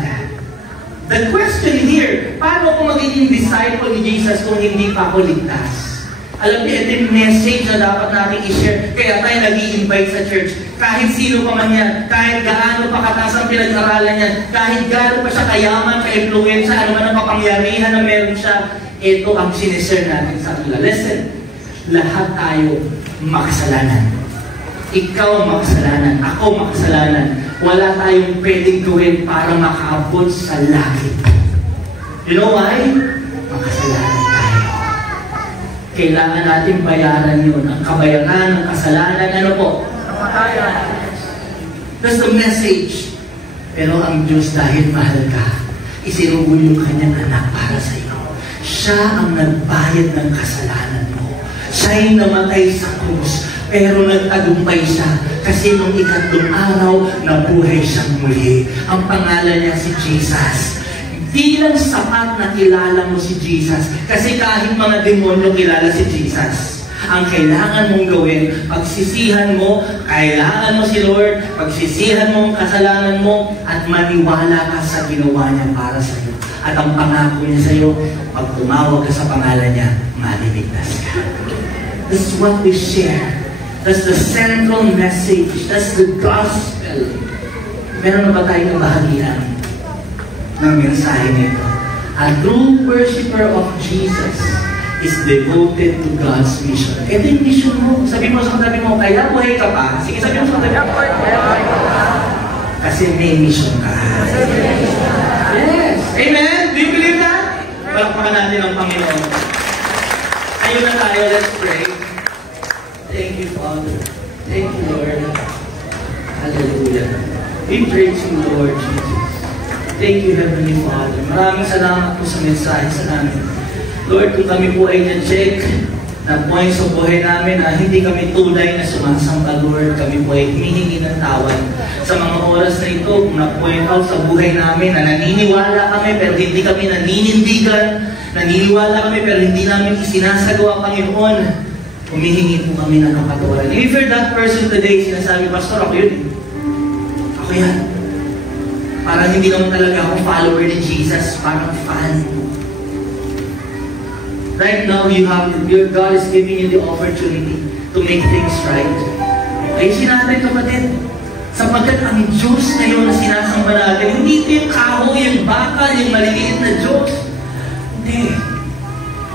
The question here, paano ko magiging disciple ni Jesus kung hindi pa ako ligtas? Alam niyo, ito yung message na dapat natin i-share. Kaya tayo nag-i-invite sa church. Kahit sino pa man yan, kahit gaano pa kataas ang pinag-aralan yan, kahit gaano pa siya kayaman, ka-influensya, ano man ang kapangyarihan na meron siya, ito ang sinishare natin sa kanila. Listen, lahat tayo makasalanan. Ikaw makasalanan, ako makasalanan. Wala tayong pwedeng gawin para makaabot sa langit. You know why? Makasalanan tayo. Kailangan natin bayaran yun. Ang kabayaran ng kasalanan, ano po? Kamatayan. That's the message. Pero ang Diyos, dahil mahal ka, Isinugol yung kanyang anak para sa iyo. Siya ang nagbayad ng kasalanan mo. Siya'y namatay sa krus, pero nagtagumpay siya kasi nung ikatlong araw, nabuhay siyang muli. Ang pangalan niya si Jesus. Di lang sapat na kilala mo si Jesus, kasi kahit mga demonyo kilala si Jesus. Ang kailangan mong gawin, pagsisihan mo, kailangan mo si Lord, pagsisihan mo ang kasalanan mo, at maniwala ka sa ginawa niya para sa iyo. At ang pangako niya sa iyo, pag tumawag ka sa pangalan niya, maliligtas ka. That's what we share. That's the central message. That's the gospel. Meron na ba tayong bahagian ng mensahe nito? A true worshiper of Jesus is devoted to God's mission. Ito yung mission mo. Sabi mo sa katabi mo, kaya buhay ka pa. Sige, sabi mo sa katabi mo, kaya buhay ka pa. Kasi may mission ka. Yes. Amen? Do you believe that? Palakpakan natin ang Panginoon. Ayun na tayo. Let's pray. Thank you, Father. Thank you, Lord. Hallelujah. We praise you, Lord Jesus. Thank you, Heavenly Father. Maraming salamat po sa mensahe sa namin. Lord, kung kami po ay na-check na point sa buhay namin na hindi kami tunay na sumasamba, Lord, kami po ay humihingi ng tawad. Sa mga oras na ito, kung na-point out sa buhay namin na naniniwala kami pero hindi kami naninindigan, naniniwala kami pero hindi namin isinasagawa, Panginoon, humihingi po kami ng kapatawaran. If you're that person today, sinasabi, Pastor, ako yun. Ako yan. Parang hindi naman talaga ako follower ni Jesus, parang fan. Right now, your God is giving you the opportunity to make things right. Ayusin natin, kapatid. Sapagkat ang Diyos ngayon na sinasamba natin, hindi ito yung kahoy, yung bakal, yung maliliit na Diyos. Hindi.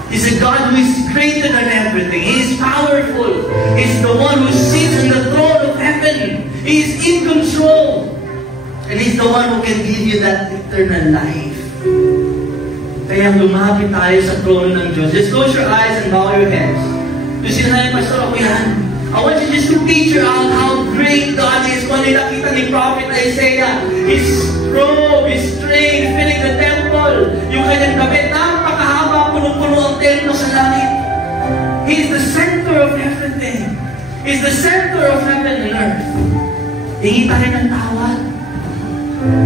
He's a God who is greater than everything. He is powerful. He's the one who sits on the throne of heaven. He is in control. And He's the one who can give you that eternal life. Kaya lumapit tayo sa trono ng Diyos. Just close your eyes and bow your heads. Yung sinasabi, Pastor, ako yan. I want you just to picture out how great God is. Kung ano yung nakita ni Prophet Isaiah, His robe, His train, filling the temple. Yung kanyang damit, napakahaba, punong-puno ang templo sa langit. He is the center of everything. He is the center of heaven and earth. Hingi tayo ng tawad.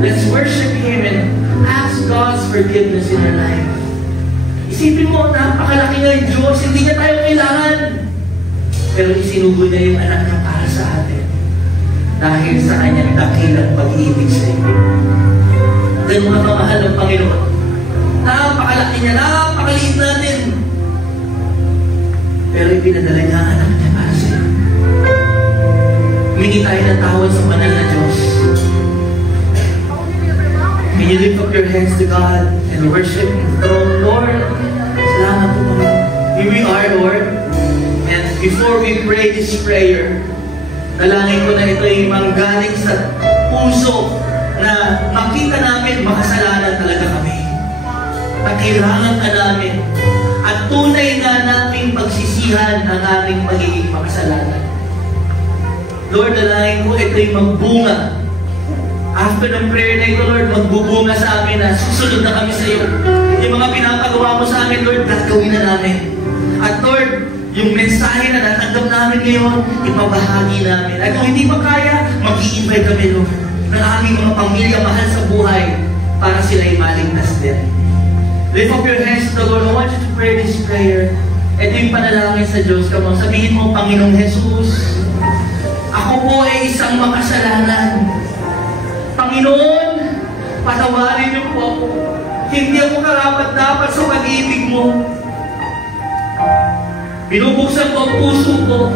Let's worship Him and ask God's forgiveness in your life. Isipin mo, napakalaki nga yung Diyos, hindi niya tayo kailangan. Pero isinugol niya yung anak niya para sa atin. Dahil sa kanyang dakilang pag-ibig sa iyo. Ganun ang mamahal ng Panginoon. Napakalaki niya, napakaliit natin. Pero ipinadala niya ang anak niya para sa iyo. Humingi tayo ng tawad sa banal na Diyos. Can you lift up your hands to God and worship Him? Lord, salamat po kami. Here we are, Lord. And before we pray this prayer, dalangin ko na ito ay manggaling sa puso na makita namin makasalanan talaga kami. At kailangan ka namin. At tunay na namin pagsisihan ang aming magiging makasalanan. Lord, dalangin ko ito ay magbunga. After ng prayer na ito, Lord, magbubunga sa amin na susunod na kami sa iyo. Yung mga pinapagawa mo sa amin, Lord, gagawin na namin. At Lord, yung mensahe na natanggap namin ngayon, ipabahagi namin. At kung hindi pa kaya, mag-i-invite kami, Lord, ng aming mga pamilya mahal sa buhay para sila'y maligtas din. Lift up your hands to the Lord. I want you to pray this prayer. Ito yung panalangin sa Diyos. Come on, sabihin mo, Panginoong Jesus, ako po ay isang makasalanan. Panginoon, patawarin niyo po ako. Hindi ako karapat-dapat sa pag-ibig mo. Binubuksan ko ang puso ko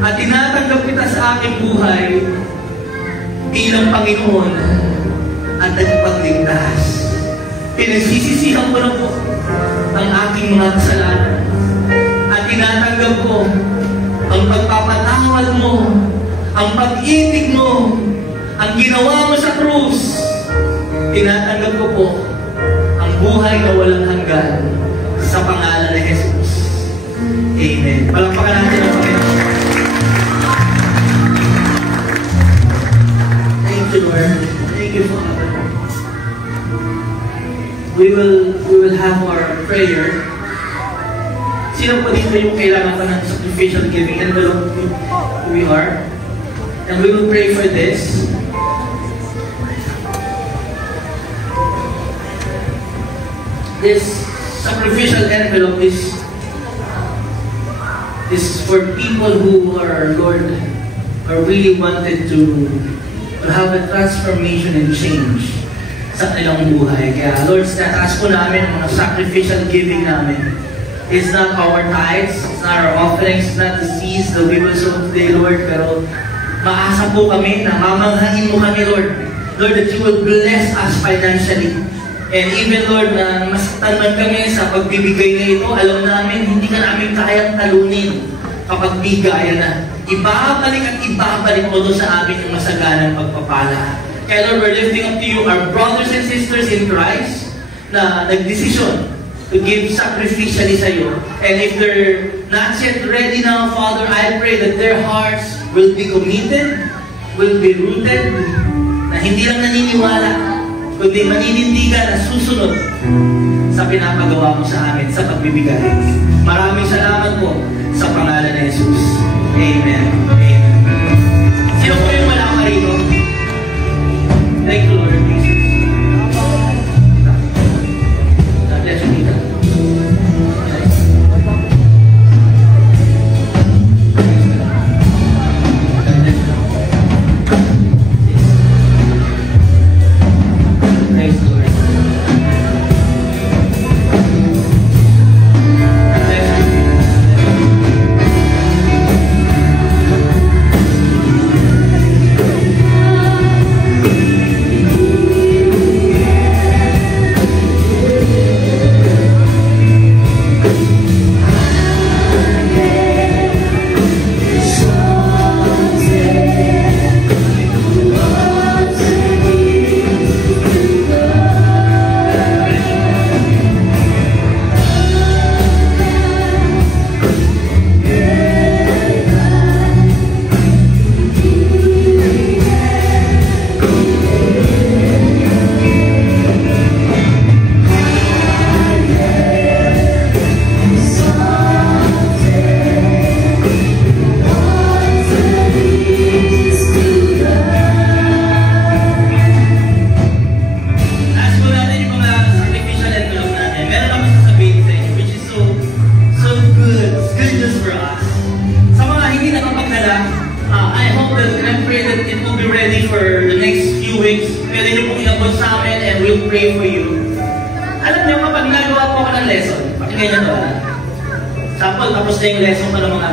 at tinatanggap kita sa aking buhay bilang Panginoon at tagapagligtas. Pinagsisisihan ko na po ang aking mga kasalanan at tinatanggap ko ang pagpapatawad mo, ang pag-ibig mo, ang ginawa mo sa krus. Tinatanggap ko po ang buhay na walang hanggan sa pangalan ni Jesus. Amen. Palakpakan natin ang Panginoon. Thank you, Lord. Thank you, Father. we will have our prayer. Sino po dito yung kailangan pa ng sacrificial giving envelope? We are. And we will pray for this. This sacrificial envelope is for people who are, Lord, are really wanted to have a transformation and change sa kanilang buhay. Kaya Lord, tataas po namin ang mga sacrificial giving namin. It's not our tithes, it's not our offerings, it's not the seeds that we will sow today, Lord, pero maasa po kami na mamanghain mo kami, Lord. Lord, that you will bless us financially. And even, Lord, na masaktan man kami sa pagbibigay na ito, alam namin, hindi ka namin kayang talunin kapag bigayan na. Ibabalik at ibabalik mo doon sa amin yung masaganang pagpapala. Kaya Lord, we're lifting up to you our brothers and sisters in Christ na nagdesisyon to give sacrificially sa iyo. And if they're not yet ready now, Father, I pray that their hearts will be committed, will be rooted, na hindi lang naniniwala, kundi maninindigan na susunod sa pinapagawa mo sa amin sa pagbibigay. Maraming salamat po sa pangalan ni Jesus. Amen. Amen. Sino po yung wala ka rito? Thank you, Lord Jesus. God bless you, Tita.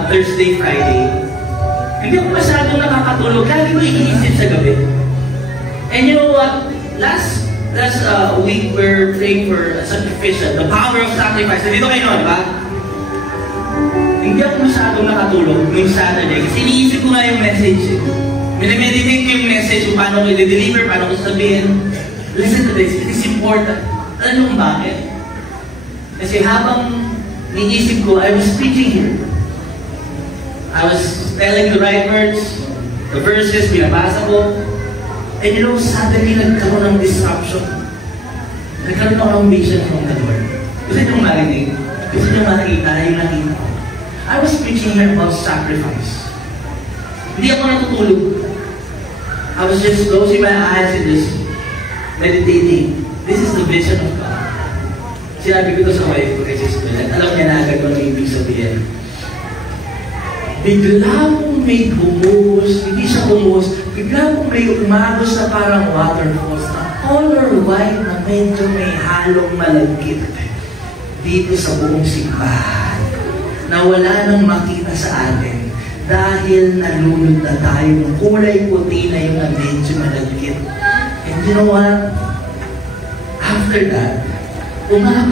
Thursday, Friday, hindi ako masyadong nakakatulog. Lagi ko iniisip sa gabi. And you know what? Last week, we're praying for a sacrificial, the power of sacrifice. Dito kayo nun, ba? Hindi ako masyadong nakatulog ngayong Saturday kasi iniisip ko nga yung message. Minameditate ko yung message kung paano ko i-deliver, paano ko sabihin. Listen to this, it is important. Alam mo bakit? Kasi habang iniisip ko, I was preaching here. I was telling the right words, the verses, binabasa ko. And you know, suddenly nagkaroon ng disruption. Nagkaroon ako ng vision from the Lord. Gusto nyo marinig? Gusto nyo makita yung nakita ko? I was preaching here about sacrifice. Hindi ako natutulog. I was just closing my eyes and just meditating. This is the vision of God. Sinabi ko ito sa wife ko kasi alam niya na agad kung ano ibig sabihin. Bigla mong may bumuhos, hindi siya bumuhos, bigla mong may umagos na parang waterfalls na color white na medyo may halong malagkit dito sa buong simbahan na wala nang makita sa atin dahil nalunod na tayo ng kulay puti na yung medyo malagkit. And you know what? After that, umago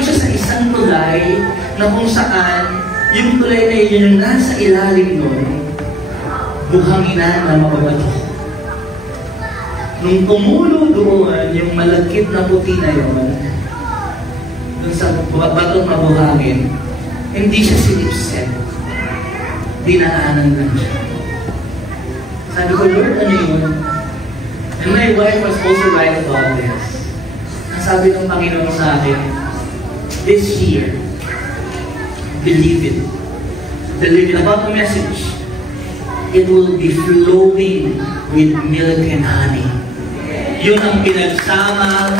siya sa isang tulay na kung saan yung tulay na yun yung nasa ilalim nun, buhangin na mababato. Nung tumulo doon, yung malagkit na puti na yun, dun sa batong mabuhangin, hindi siya sinipset. Dinaanan lang siya. Sabi ko, Lord, ano yun? And my wife was also right about this. sabi ng Panginoon sa akin, this year, believe it. Believe it about the message. It will be flowing with milk and honey. Yun ang pinagsama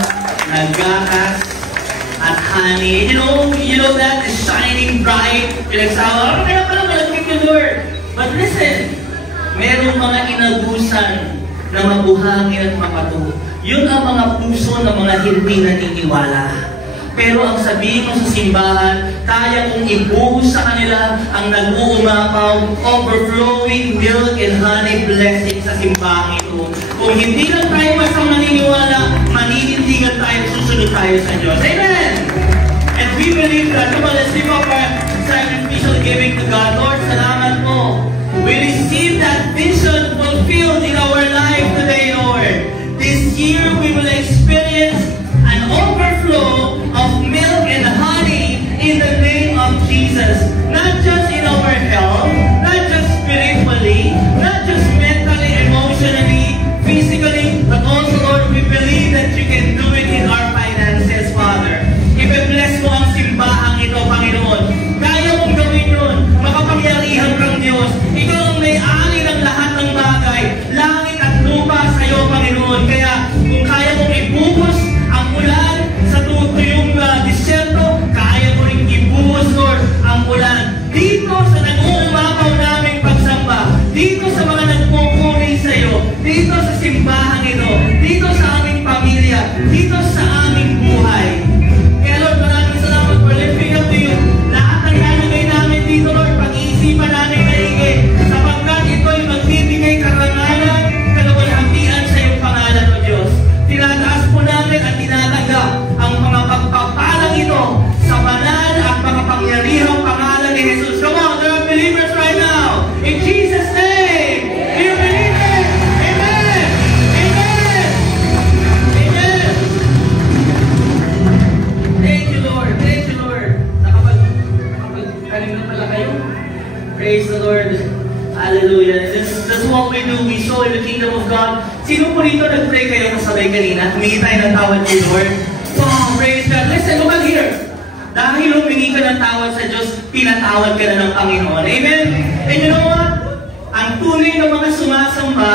na gatas at honey. You know that is shining bright. Pinagsama, kaya pala malagkit yung Lord. But listen, merong mga inabusan na mabuhangin at mapatuho. Yun ang mga puso ng mga hindi naniniwala. Pero ang sabihin mo sa simbahan, kaya kong ibuhos sa kanila ang nag-uumapaw, overflowing milk and honey blessing sa simbahan ito. Kung hindi lang tayo basta maniniwala, maninindigan tayo, susunod tayo sa Diyos. Amen! And we believe that. Come on, let's lift up our sacrificial giving to God. Lord, salamat po. We receive that vision fulfilled in our life today, Lord. This year, we will experience an overflow of milk and honey in the name of Jesus. Not just in our health, not just spiritually, not just mentally, emotionally, physically, but also, Lord, we believe that you can do it in our finances, Father. I-bless mo ang simbahang ito, Panginoon. Kaya mong gawin yun. Makapangyarihan kang Diyos. Ikaw ang may-ari ng lahat ng bagay. Langit at lupa sa iyo, Panginoon. Kaya kung kaya mong ibuhos ang ulan sa tutuyong disyerto, kaya mo rin ibuhos, Lord, ang ulan dito sa nag-uumapaw naming pagsamba, dito sa mga nagpupuri sa iyo, dito sa simbahang ito, dito sa aming pamilya, dito sa aming buhay. Kaya Lord, maraming salamat for lifting up to you. Lahat ng nalagay namin dito, Lord, pag-iisipan namin maigi, sapagkat ito'y magbibigay karangalan, kalawalhatian sa iyong pangalan, O Diyos. Tinataas po natin at tinatanggap ang mga pagpapalang ito sa banal at makapangyarihang pangalan ni Jesus. Come on, there are believers right now. In Jesus' name, do you believe it? Amen! Amen! Amen! Thank you, Lord. Thank you, Lord. Nakapag-tanim na pala kayo. Praise the Lord. Hallelujah. That's what we do. We sow in the kingdom of God. Sino po rito nag-pray kayo kasabay kanina? Humingi tayo ng tawad kay Lord. Wow, praise God. Listen, look at here. Dahil humingi ka ng tawad sa Diyos, pinatawad ka na ng Panginoon. Amen? And you know what? Ang tunay ng mga sumasamba,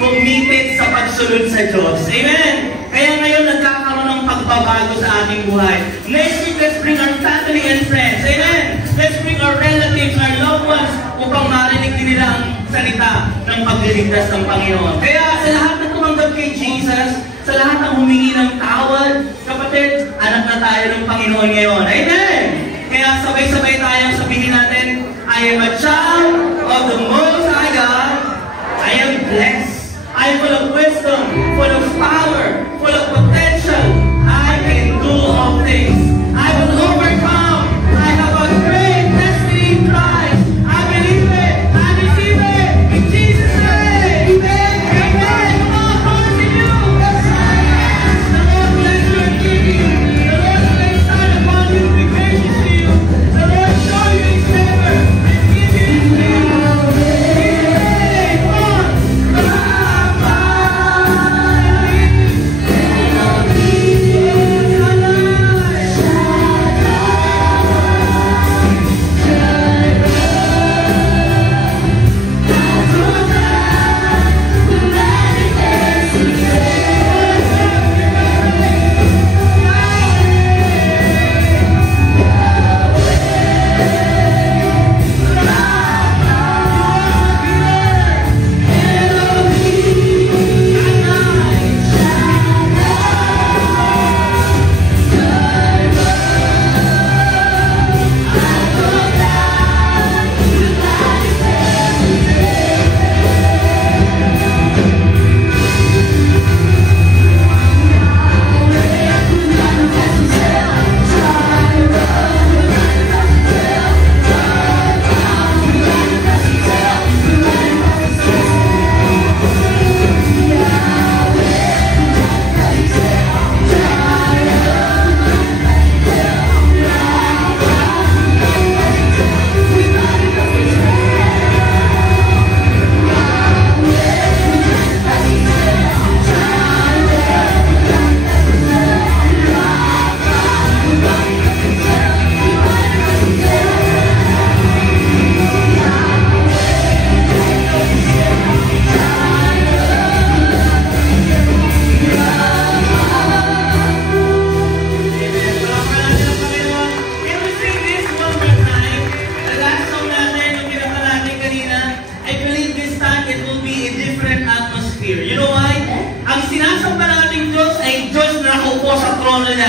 committed sa pagsunod sa Diyos. Amen? Kaya ngayon, nagkakaroon ng pagbabago sa ating buhay. Next week, let's bring our family and friends. Amen? Let's bring our relatives, our loved ones, upang marinig din nila ang salita ng pagliligtas ng Panginoon. Kaya sa lahat na tumanggap kay Jesus, sa lahat ng humingi ng tawad, kapatid, anak na tayo ng Panginoon ngayon. Amen! Kaya sabay-sabay tayong sabihin natin, I am a child of the Most High God. I am blessed. I am full of wisdom, full of power, full of potential. I can do all things. I will overcome. I have a great destiny in Christ. I believe it. I receive it. In Jesus' name. Amen. Amen. Come on, hearts in you. The Lord bless you and keep you. The Lord may shine upon you and be gracious to you. The Lord show you His favor and give you His peace. Come on.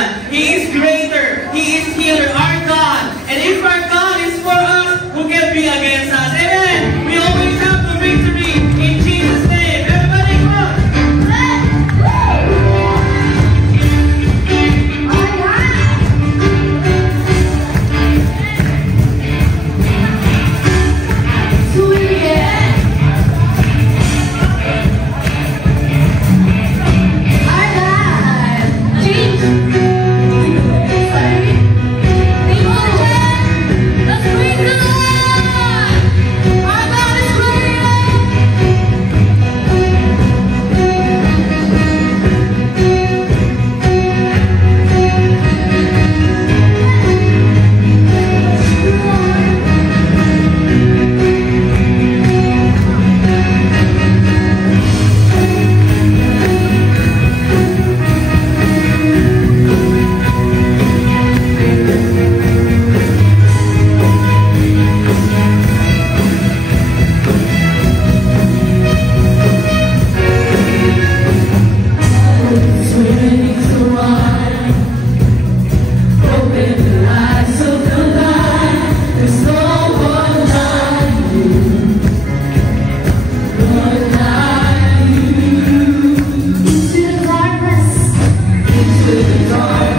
Hallelujah. He is greater. He is healer, our God. And if our God is for us, who can be against us? Amen. We always have the victory in Jesus' name. Everybody, come on. Into the darkness, into the dark.